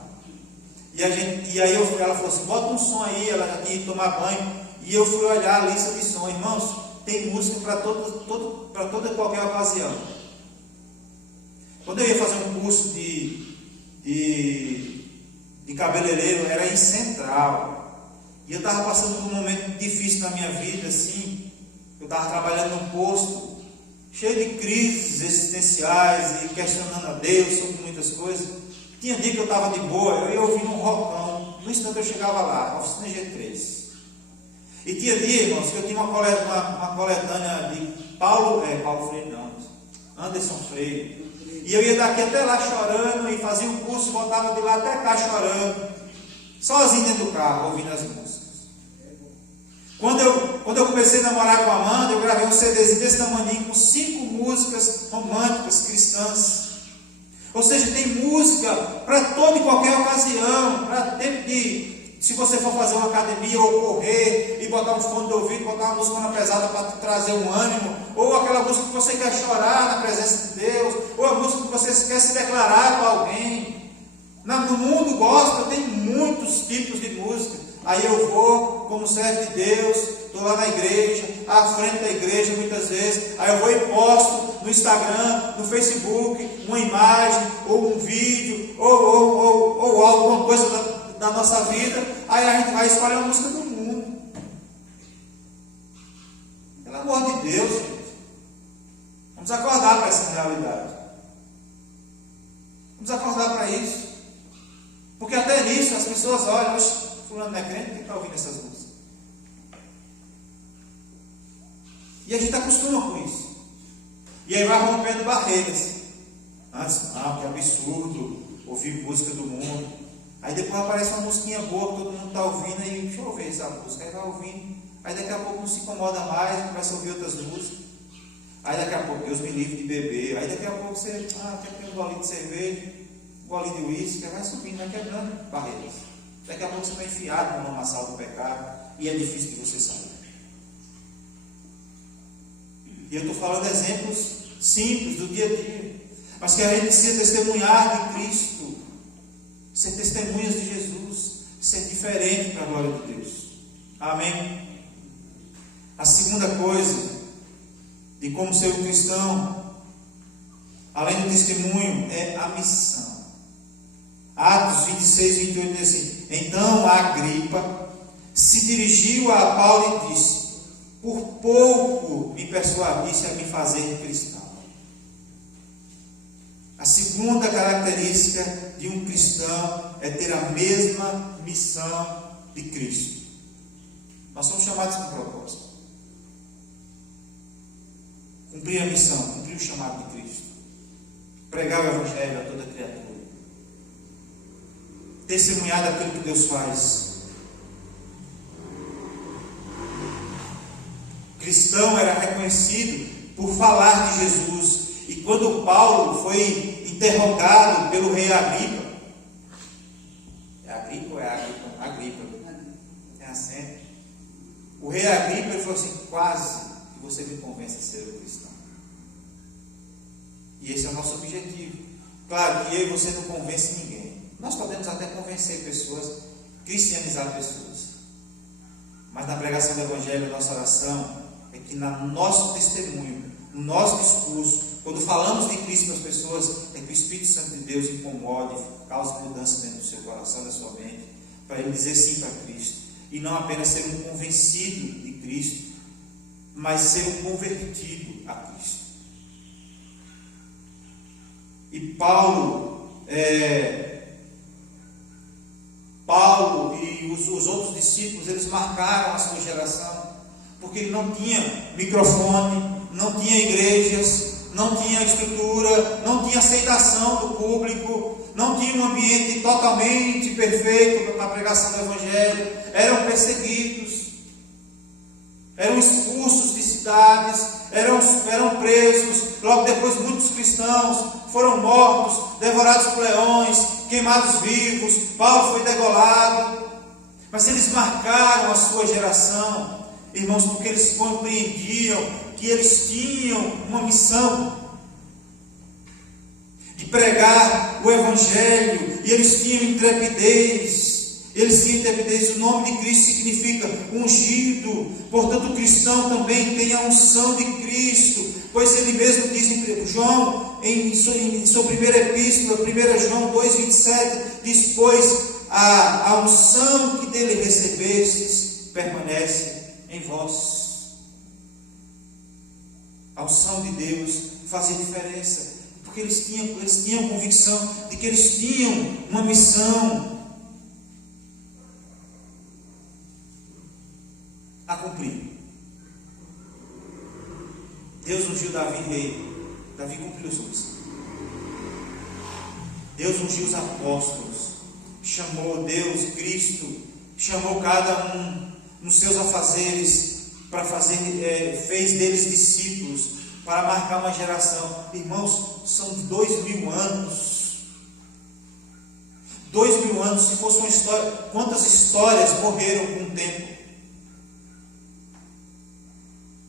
E aí ela falou assim: bota um som aí. Ela já tinha ido tomar banho, e eu fui olhar a lista de som. Irmãos, tem música para toda e qualquer ocasião. Quando eu ia fazer um curso de cabeleireiro, era em Central, e eu estava passando por um momento difícil na minha vida, assim. Eu estava trabalhando num posto cheio de crises existenciais e questionando a Deus sobre muitas coisas. Tinha dia que eu estava de boa, eu ia ouvindo um rockão, no instante eu chegava lá, oficina G3. E tinha dia, irmãos, que eu tinha uma coletânea de Paulo Freire não, Anderson Freire. E eu ia daqui até lá chorando, e fazia um curso, voltava de lá até cá chorando, sozinho dentro do carro, ouvindo as músicas. Quando eu comecei a namorar com a Amanda, eu gravei um CDzinho desse tamanho, com 5 músicas românticas, cristãs. Ou seja, tem música para toda e qualquer ocasião, para tempo de... Se você for fazer uma academia ou correr e botar um fone de ouvido, botar uma música na pesada para trazer um ânimo, ou aquela música que você quer chorar na presença de Deus, ou a música que você quer se declarar para alguém. No mundo gospel tem muitos tipos de música. Aí eu vou, como servo de Deus, estou lá na igreja, à frente da igreja muitas vezes, aí eu vou e posto no Instagram, no Facebook, uma imagem, ou um vídeo, ou alguma coisa da nossa vida. Aí a gente vai escolher a música do mundo. Pelo amor de Deus, gente, vamos acordar para essa realidade. Vamos acordar para isso. Porque até nisso as pessoas olham: oxe, fulano não é crente, quem está ouvindo essas músicas? E a gente acostuma com isso. E aí vai rompendo barreiras. Antes, que absurdo ouvir música do mundo. Aí depois aparece uma musiquinha boa que todo mundo está ouvindo, e deixa eu ouvir essa música. Aí vai ouvindo. Aí daqui a pouco não se incomoda mais, começa a ouvir outras músicas. Aí daqui a pouco Deus me livre de beber. Aí daqui a pouco você, quer ter um golinho de cerveja. golinho de uísque, vai subindo, vai quebrando barreiras. Daqui a pouco você está enfiado no lamaçal do pecado e é difícil de você sair. E eu estou falando exemplos simples do dia a dia, mas que a gente precisa testemunhar de Cristo, ser testemunhas de Jesus, ser diferente para a glória de Deus. Amém? A segunda coisa de como ser um cristão, além do testemunho, é a missão. Atos 26, 28 diz assim: então Agripa se dirigiu a Paulo e disse: por pouco me persuadisse a me fazer cristão. A segunda característica de um cristão é ter a mesma missão de Cristo. Nós somos chamados com propósito. Cumprir a missão, cumprir o chamado de Cristo. Pregar o Evangelho a toda criatura. Testemunhar daquilo que Deus faz. O cristão era reconhecido por falar de Jesus. E quando Paulo foi interrogado pelo rei Agripa, é Agripa ou é Agripa? Agripa. Tem acento. O rei Agripa ele falou assim: quase que você me convence a ser um cristão. E esse é o nosso objetivo. Claro que eu e você não convence ninguém. Nós podemos até convencer pessoas, cristianizar pessoas. Mas na pregação do Evangelho, a nossa oração é que no nosso testemunho, no nosso discurso, quando falamos de Cristo para as pessoas, é que o Espírito Santo de Deus incomode, cause mudança dentro do seu coração, da sua mente, para ele dizer sim para Cristo. E não apenas ser um convencido de Cristo, mas ser um convertido a Cristo. E Paulo e os outros discípulos, eles marcaram a sua geração, porque ele não tinha microfone, não tinha igrejas, não tinha estrutura, não tinha aceitação do público, não tinha um ambiente totalmente perfeito para a pregação do Evangelho. Eram perseguidos, eram expulsos de cidades, eram presos. Logo depois muitos cristãos foram mortos, devorados por leões, queimados vivos. Paulo foi degolado. Mas eles marcaram a sua geração, irmãos, porque eles compreendiam que eles tinham uma missão de pregar o Evangelho, e eles tinham intrepidez. O nome de Cristo significa ungido. Portanto, o cristão também tem a unção de Cristo, pois ele mesmo diz em João, em sua primeira epístola, 1 João 2,27, diz: pois a unção que dele recebestes permanece em vós. A unção de Deus fazia diferença, porque eles tinham convicção de que eles tinham uma missão a cumprir. Deus ungiu Davi rei. Davi cumpriu sua missão. Deus ungiu os apóstolos. Chamou Deus, Cristo, chamou cada um nos seus afazeres para fazer, fez deles discípulos, para marcar uma geração. Irmãos, são 2000 anos. 2000 anos, se fosse uma história, quantas histórias morreram com o tempo?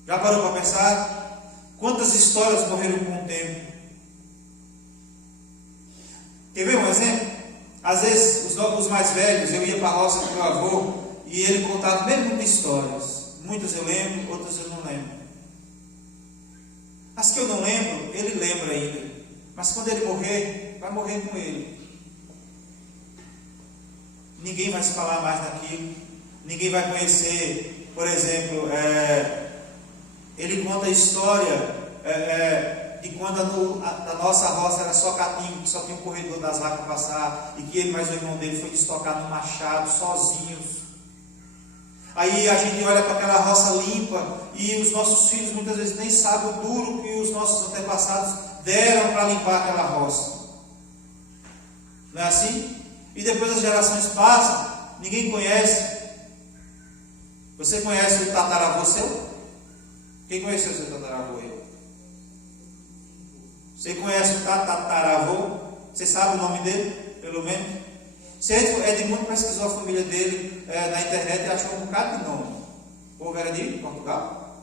Já parou para pensar? Quantas histórias morreram com o tempo? Quer ver um exemplo? Às vezes, os mais velhos, eu ia para a roça com meu avô, e ele contava mesmo histórias. Muitas eu lembro, outras eu não lembro. As que eu não lembro, ele lembra ainda. Mas quando ele morrer, vai morrer com ele. Ninguém vai se falar mais daquilo. Ninguém vai conhecer. Por exemplo, ele conta a história de quando a nossa roça era só catinho, que só tinha um corredor das vacas passar, e que ele mais o irmão dele foi destocar no machado, sozinhos. Aí a gente olha para aquela roça limpa, e os nossos filhos muitas vezes nem sabem o duro que os nossos antepassados deram para limpar aquela roça. Não é assim? E depois as gerações passam, ninguém conhece. Você conhece o tataravô seu? Quem conheceu o seu tataravô aí? Você conhece o tataravô? Você sabe o nome dele, pelo menos? Edmundo pesquisou a família dele na internet e achou um bocado de nome. O povo era de Portugal?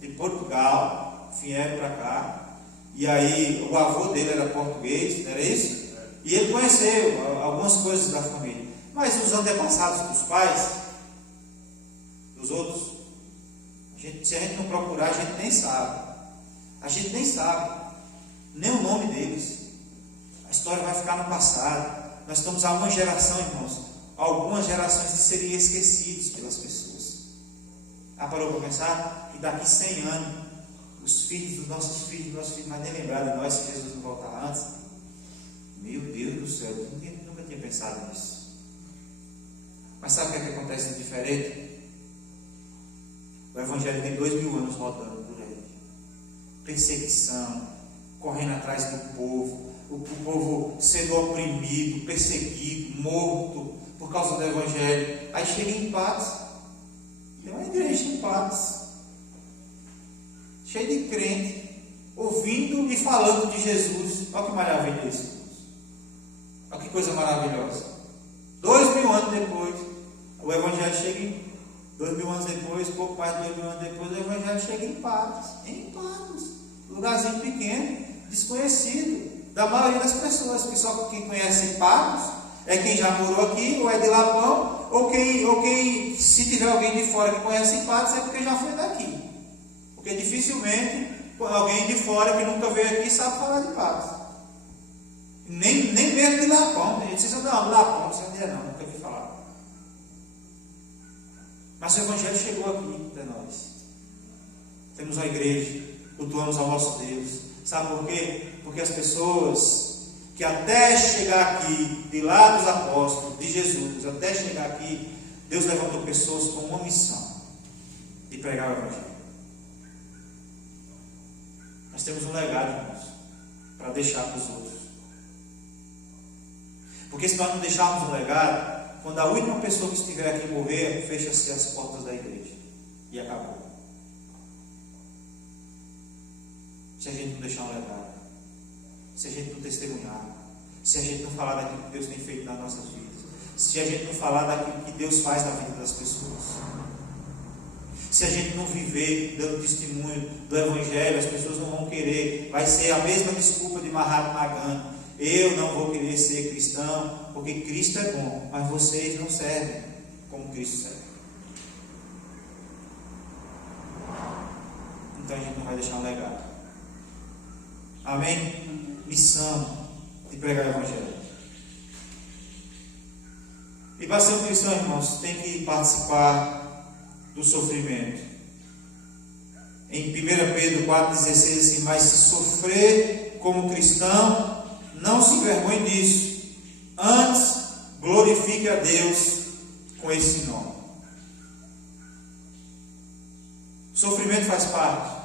De Portugal. Vieram para cá. E aí o avô dele era português, não era isso? E ele conheceu algumas coisas da família. Mas os antepassados dos pais, dos outros, se a gente não procurar, a gente nem sabe. A gente nem sabe. Nem o nome deles. A história vai ficar no passado. Nós estamos há uma geração, irmãos, algumas gerações de serem esquecidos pelas pessoas. Parou para pensar que daqui 100 anos, os filhos dos nossos filhos não nem lembrar de nós se Jesus não voltar antes. Meu Deus do céu, eu nunca tinha pensado nisso. Mas sabe o que é que acontece de diferente? O Evangelho tem 2000 anos rodando por aí. Perseguição, correndo atrás do povo, o povo sendo oprimido, perseguido, morto por causa do Evangelho. Aí chega em Patos, tem uma igreja em Patos, cheia de crente, ouvindo e falando de Jesus. Olha que maravilha isso. Olha que coisa maravilhosa. 2000 anos depois, o Evangelho chega em 2000 anos depois, pouco mais de 2000 anos depois, o Evangelho chega em Patos, lugarzinho pequeno, desconhecido da maioria das pessoas, que só quem conhece Patos é quem já morou aqui, ou é de Lapão, ou quem, se tiver alguém de fora que conhece Patos, é porque já foi daqui. Porque dificilmente alguém de fora que nunca veio aqui sabe falar de Patos. Nem mesmo de Lapão. Tem gente que diz, não, Lapão, não sei onde é não, nunca vi falar. Mas o Evangelho chegou aqui até nós. Temos a igreja, cultuamos ao nosso Deus. Sabe por quê? Porque as pessoas que até chegar aqui, de lá dos apóstolos, de Jesus, até chegar aqui, Deus levantou pessoas com uma missão: de pregar o Evangelho. Nós temos um legado, irmãos, para deixar para os outros. Porque se nós não deixarmos um legado, quando a última pessoa que estiver aqui morrer, fecha-se as portas da igreja. E acabou. Se a gente não deixar um legado, se a gente não testemunhar, se a gente não falar daquilo que Deus tem feito nas nossas vidas, se a gente não falar daquilo que Deus faz na vida das pessoas, se a gente não viver dando testemunho do Evangelho, as pessoas não vão querer. Vai ser a mesma desculpa de Mahatma Gandhi: eu não vou querer ser cristão, porque Cristo é bom, mas vocês não servem como Cristo serve. Então a gente não vai deixar um legado. Amém? Missão de pregar o Evangelho. E para ser um cristão, irmãos, tem que participar do sofrimento. Em 1 Pedro 4,16 assim: mas se sofrer como cristão, não se envergonhe disso, antes glorifique a Deus com esse nome. O sofrimento faz parte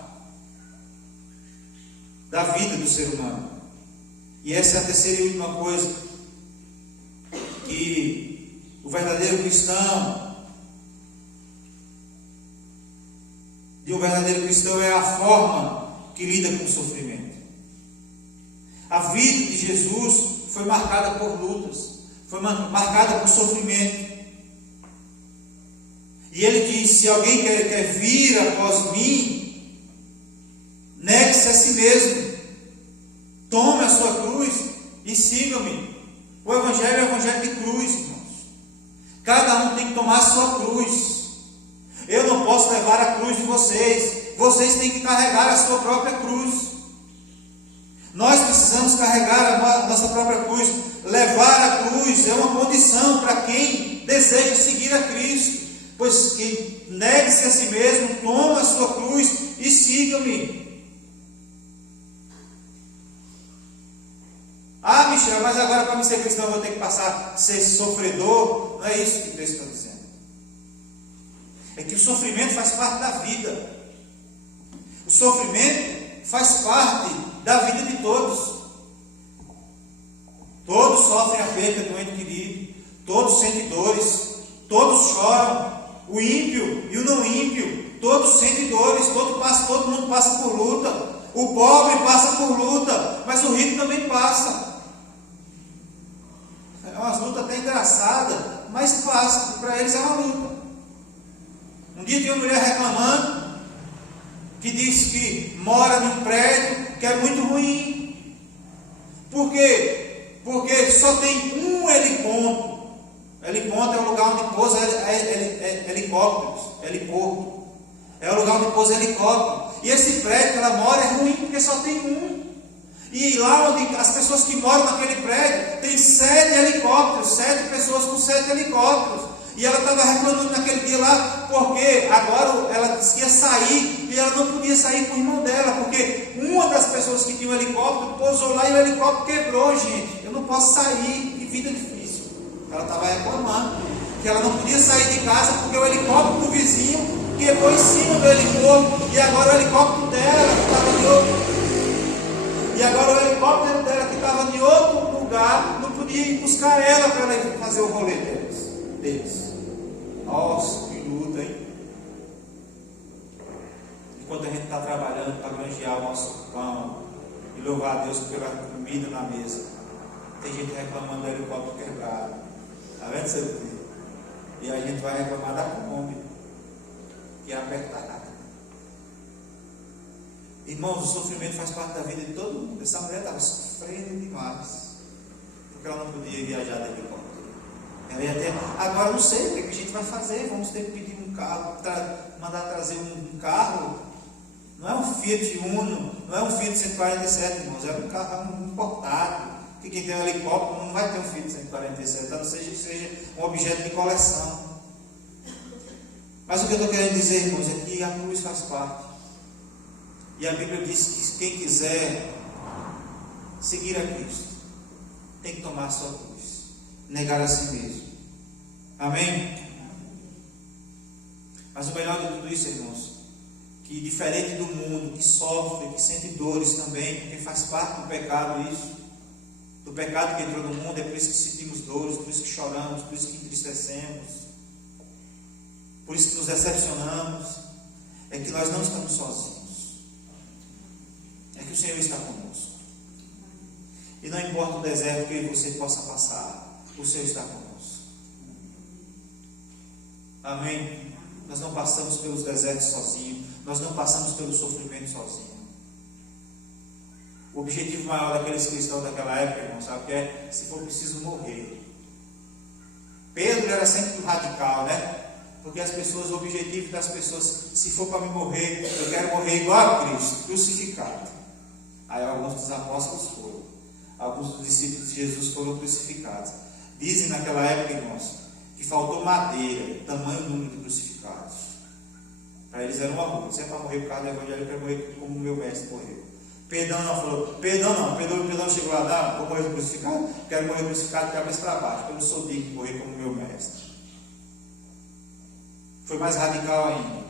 da vida do ser humano. E essa é a terceira e última coisa que o verdadeiro cristão, de um verdadeiro cristão, é a forma que lida com o sofrimento. A vida de Jesus foi marcada por lutas, foi marcada por sofrimento. E ele diz: se alguém quer vir após mim, negue-se a si mesmo, tome a sua cruz e siga-me. O Evangelho é o Evangelho de cruz, irmãos. Cada um tem que tomar a sua cruz. Eu não posso levar a cruz de vocês. Vocês têm que carregar a sua própria cruz. Nós precisamos carregar a nossa própria cruz. Levar a cruz é uma condição para quem deseja seguir a Cristo. Pois que negue-se a si mesmo, tome a sua cruz e siga-me. Ah, Michel, mas agora para me ser cristão eu vou ter que passar a ser sofredor. Não é isso que o texto está dizendo. É que o sofrimento faz parte da vida. O sofrimento faz parte da vida de todos. Todos sofrem a perda do ente querido. Todos sentem dores. Todos choram. O ímpio e o não ímpio. Todos sentem dores. Todo mundo passa por luta. O pobre passa por luta, mas o rico também passa. umas lutas até engraçadas, mas fácil, para eles é uma luta. Um dia tinha uma mulher reclamando, que disse que mora num prédio que é muito ruim. Por quê? Porque só tem um heliponto. Heliponto é o lugar onde pousa helicópteros, heliporto. É o lugar onde pousa helicóptero. E esse prédio que ela mora é ruim porque só tem um. E lá onde as pessoas que moram naquele prédio, tem 7 helicópteros, 7 pessoas com 7 helicópteros. E ela estava reclamando naquele dia lá, porque agora ela disse que ia sair, e ela não podia sair com o irmão dela, porque uma das pessoas que tinha um helicóptero pousou lá e o helicóptero quebrou, gente. Eu não posso sair, que vida difícil. Ela estava reclamando que ela não podia sair de casa porque o helicóptero do vizinho quebrou em cima do heliporto, e agora o helicóptero dela que estava em outro. E agora o helicóptero dela que estava em outro lugar não podia ir buscar ela para ela ir fazer o rolê deles. Nossa, que luta, hein? Enquanto a gente está trabalhando para granjear o nosso pão e louvar a Deus pela comida na mesa, tem gente reclamando do helicóptero quebrado. Está vendo, seu filho? E a gente vai reclamar da Kombi, que é apertada. Irmãos, o sofrimento faz parte da vida de todo mundo. Essa mulher estava sofrendo demais, porque ela não podia viajar de helicóptero. Ela ia ter... Agora não sei o que a gente vai fazer. Vamos ter que pedir um carro, mandar trazer um carro. Não é um Fiat Uno, não é um Fiat 147, irmãos, é um carro importado. Que quem tem um helicóptero não vai ter um Fiat 147, a não ser que seja um objeto de coleção. Mas o que eu estou querendo dizer, irmãos, é que a cruz faz parte. E a Bíblia diz que quem quiser seguir a Cristo tem que tomar a sua cruz, negar a si mesmo. Amém? Mas o melhor de tudo isso, irmãos, que diferente do mundo, que sofre, que sente dores também, porque faz parte do pecado isso, do pecado que entrou no mundo, é por isso que sentimos dores, por isso que choramos, por isso que entristecemos, por isso que nos decepcionamos, é que nós não estamos sozinhos. É que o Senhor está conosco. E não importa o deserto que eu e você possa passar, o Senhor está conosco. Amém? Nós não passamos pelos desertos sozinhos. Nós não passamos pelo sofrimento sozinhos. O objetivo maior daqueles cristãos daquela época, irmão, sabe o que é? Se for preciso morrer. Pedro era sempre radical, né? Porque as pessoas, o objetivo das pessoas, se for para me morrer, eu quero morrer igual a Cristo, crucificado. Aí alguns dos apóstolos foram, alguns dos discípulos de Jesus foram crucificados. Dizem naquela época, irmãos, que faltou madeira, tamanho número de crucificados. Para eles era uma luta. Se é para morrer por causa do evangelho, eu quero morrer como o meu mestre morreu. Pedro não falou, Pedro chegou lá, não, vou morrer crucificado, quero morrer crucificado de cabeça para baixo, porque eu não sou digno de morrer como o meu mestre. Foi mais radical ainda.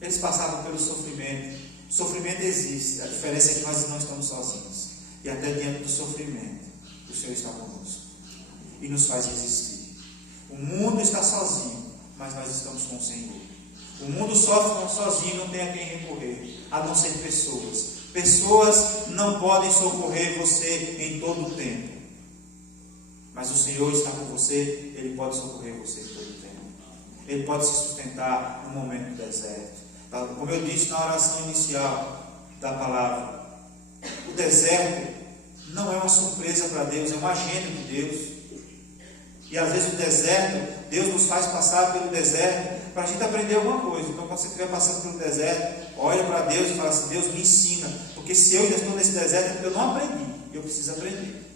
Eles passavam pelo sofrimento. O sofrimento existe, a diferença é que nós não estamos sozinhos. E até diante do sofrimento, o Senhor está conosco e nos faz resistir. O mundo está sozinho, mas nós estamos com o Senhor. O mundo sofre sozinho, não tem a quem recorrer, a não ser pessoas. Pessoas não podem socorrer você em todo o tempo, mas o Senhor está com você, Ele pode socorrer você em todo o tempo. Ele pode se sustentar no momento do deserto. Como eu disse na oração inicial da palavra, o deserto não é uma surpresa para Deus, é uma agenda de Deus. E às vezes o deserto, Deus nos faz passar pelo deserto para a gente aprender alguma coisa. Então quando você estiver passando pelo deserto, olha para Deus e fala assim, Deus me ensina, porque se eu ainda estou nesse deserto é porque eu não aprendi, eu preciso aprender.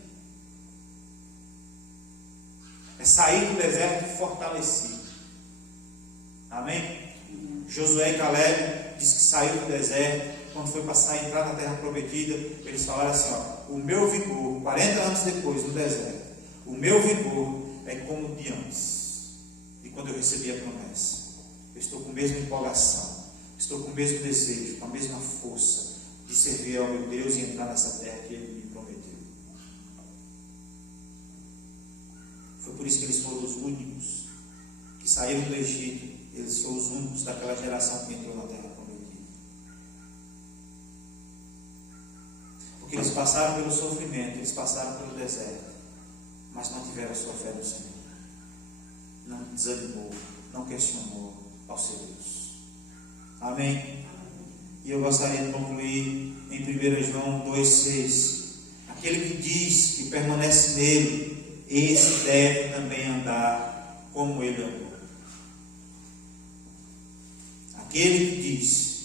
É sair do deserto fortalecido. Amém? Josué e Caleb diz que saiu do deserto, quando foi passar e entrar na terra prometida, eles falaram assim, ó, o meu vigor, 40 anos depois no deserto, o meu vigor é como o de antes, e quando eu recebi a promessa, eu estou com a mesma empolgação, estou com o mesmo desejo, com a mesma força de servir ao meu Deus e entrar nessa terra que Ele me prometeu. Foi por isso que eles foram os únicos que saíram do Egito. Eles foram os únicos daquela geração que entrou na terra prometida. Porque eles passaram pelo sofrimento, eles passaram pelo deserto, mas mantiveram a sua fé no Senhor. Não desanimou, não questionou ao seu Deus. Amém? E eu gostaria de concluir em 1 João 2,6. Aquele que diz que permanece nele, esse deve também andar como ele andou. Aquele que diz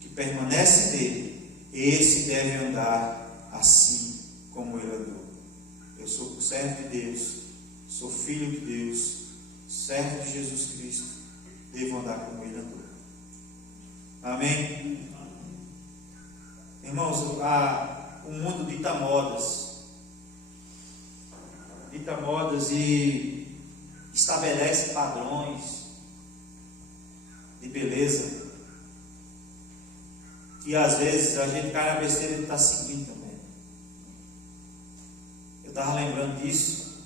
que permanece nele, esse deve andar assim como ele andou. Eu sou servo de Deus, sou filho de Deus, servo de Jesus Cristo, devo andar como ele andou. Amém? Irmãos, o mundo dita modas e estabelece padrões de beleza que às vezes a gente cai na besteira de estar seguindo também. Eu estava lembrando disso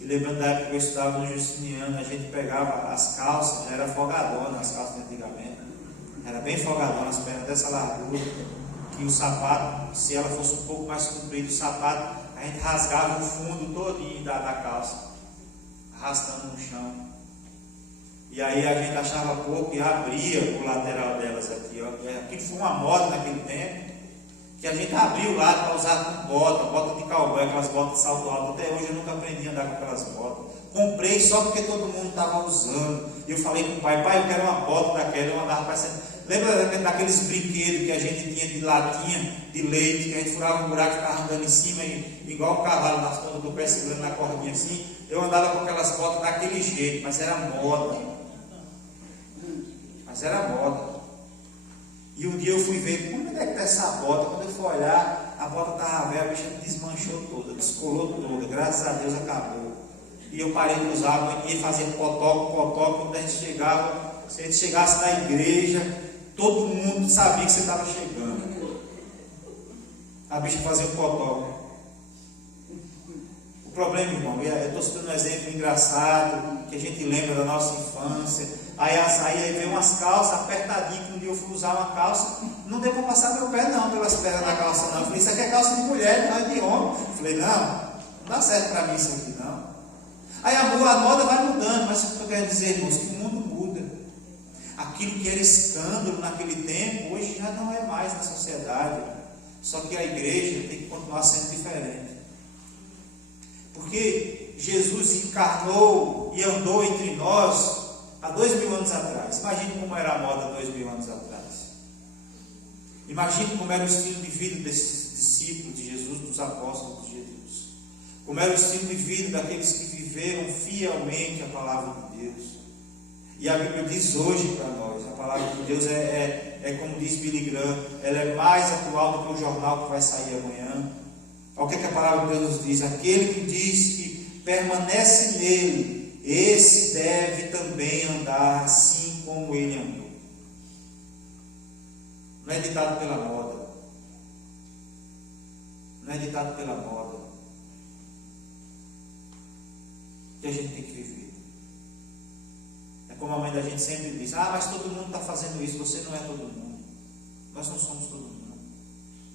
e lembrando da época que eu estudava no Justiniano, a gente pegava as calças, já era folgadona as calças antigamente, era bem folgadona, as pernas dessa largura, que o sapato, se ela fosse um pouco mais comprido, o sapato, a gente rasgava o fundo todinho da calça, arrastando no chão. E aí a gente achava pouco e abria o lateral delas aqui, ó. Aquilo foi uma moda naquele tempo, que a gente abriu o lado para usar com bota de cowboy, aquelas botas de salto alto. Até hoje eu nunca aprendi a andar com aquelas botas. Comprei só porque todo mundo estava usando. E eu falei com o pai, eu quero uma bota daquela, eu andava parecendo. Lembra daqueles brinquedos que a gente tinha de latinha, de leite, que a gente furava um buraco e ficava andando em cima, igual um cavalo nas pontas do pé, segurando na cordinha assim? Eu andava com aquelas botas daquele jeito, mas era moda. E um dia eu fui ver, como é que está essa bota? Quando eu fui olhar, a bota estava velha, a bicha desmanchou toda, descolou toda, graças a Deus acabou. E eu parei de usar, eu ia fazer potoco, quando a gente chegava, se a gente chegasse na igreja, todo mundo sabia que você estava chegando. A bicha fazia um potoco. O problema, irmão, eu estou citando um exemplo engraçado, que a gente lembra da nossa infância. Aí veio umas calças apertadinhas, que um dia eu fui usar uma calça, não deu para passar meu pé não, pelas pernas da calça não. Eu falei, isso aqui é calça de mulher, não é de homem. Eu falei, não dá certo para mim isso aqui não. Aí a moda vai mudando, mas o que eu quero dizer, irmãos, que o mundo muda. Aquilo que era escândalo naquele tempo, hoje já não é mais na sociedade. Só que a igreja tem que continuar sendo diferente. Porque Jesus encarnou e andou entre nós há 2000 anos atrás. Imagine como era a moda 2000 anos atrás. Imagine como era o estilo de vida desses discípulos de Jesus, dos apóstolos de Jesus. Como era o estilo de vida daqueles que viveram fielmente a palavra de Deus. E a Bíblia diz hoje para nós, a palavra de Deus é como diz Billy Graham, ela é mais atual do que o jornal que vai sair amanhã. Olha o que a palavra de Deus nos diz: aquele que diz que permanece nele, esse deve também andar assim como ele andou. Não é ditado pela moda. Não é ditado pela moda. Que a gente tem que viver. É como a mãe da gente sempre diz: mas todo mundo está fazendo isso. Você não é todo mundo. Nós não somos todo mundo.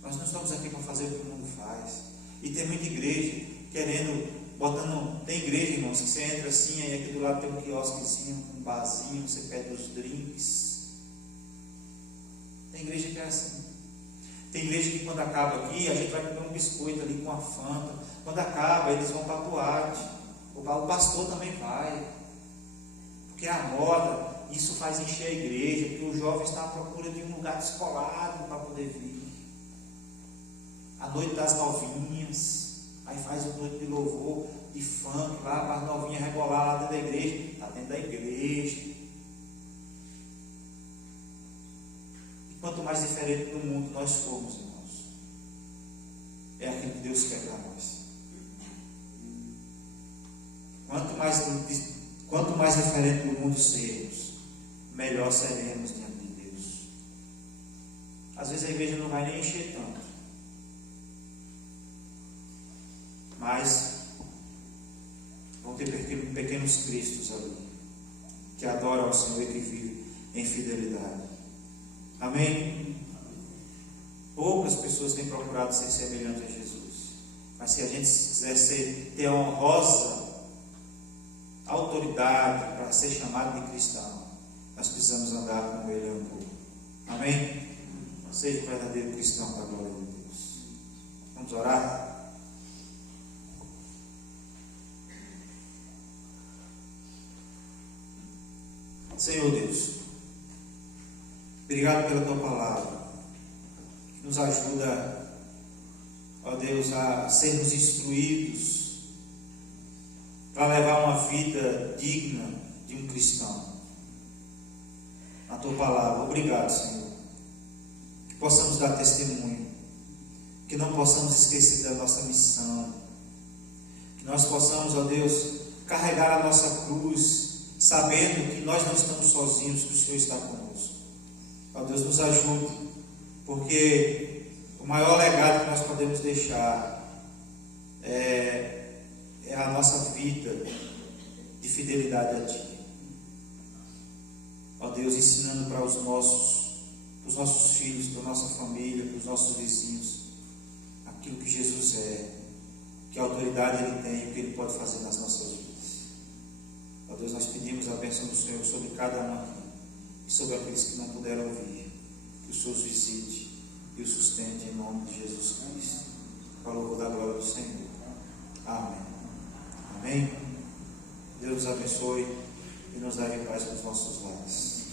Nós não estamos aqui para fazer o que o mundo faz. E tem muita igreja querendo, tem igreja, irmãos, que você entra assim, aí aqui do lado tem um quiosquezinho, um barzinho, você pede os drinks. Tem igreja que é assim. Tem igreja que quando acaba aqui, a gente vai comer um biscoito ali com a Fanta. Quando acaba, eles vão para a boate. O pastor também vai. Porque a moda, isso faz encher a igreja, porque o jovem está à procura de um lugar descolado para poder vir. A noite das novinhas, aí faz a noite de louvor, de funk, lá para as novinhas rebolar lá dentro da igreja. Está dentro da igreja. E quanto mais diferente do mundo nós formos, irmãos, é aquilo que Deus quer para nós. Quanto mais diferente do mundo sermos, melhor seremos diante de Deus. Às vezes a igreja não vai nem encher tanto, mas vão ter pequenos cristos ali, que adoram ao Senhor e que vivem em fidelidade. Amém? Poucas pessoas têm procurado ser semelhantes a Jesus. Mas se a gente quiser ter a honrosa autoridade para ser chamado de cristão, nós precisamos andar como Ele andou. Amém? Seja um verdadeiro cristão para a glória de Deus. Vamos orar? Senhor Deus, obrigado pela Tua palavra, que nos ajuda, ó Deus, a sermos instruídos para levar uma vida digna de um cristão. Na Tua palavra, obrigado, Senhor, que possamos dar testemunho, que não possamos esquecer da nossa missão, que nós possamos, ó Deus, carregar a nossa cruz, sabendo que nós não estamos sozinhos, que o Senhor está conosco. Ó Deus, nos ajude, porque o maior legado que nós podemos deixar é a nossa vida de fidelidade a Ti. Ó Deus, ensinando para os nossos filhos, para a nossa família, para os nossos vizinhos, aquilo que Jesus é, que autoridade Ele tem e o que Ele pode fazer nas nossas vidas. Ó Deus, nós pedimos a bênção do Senhor sobre cada um aqui e sobre aqueles que não puderam ouvir, que o Senhor os visite e os sustente em nome de Jesus Cristo, para o louvor da glória do Senhor. Amém. Amém. Deus nos abençoe e nos dê paz nos nossos lares.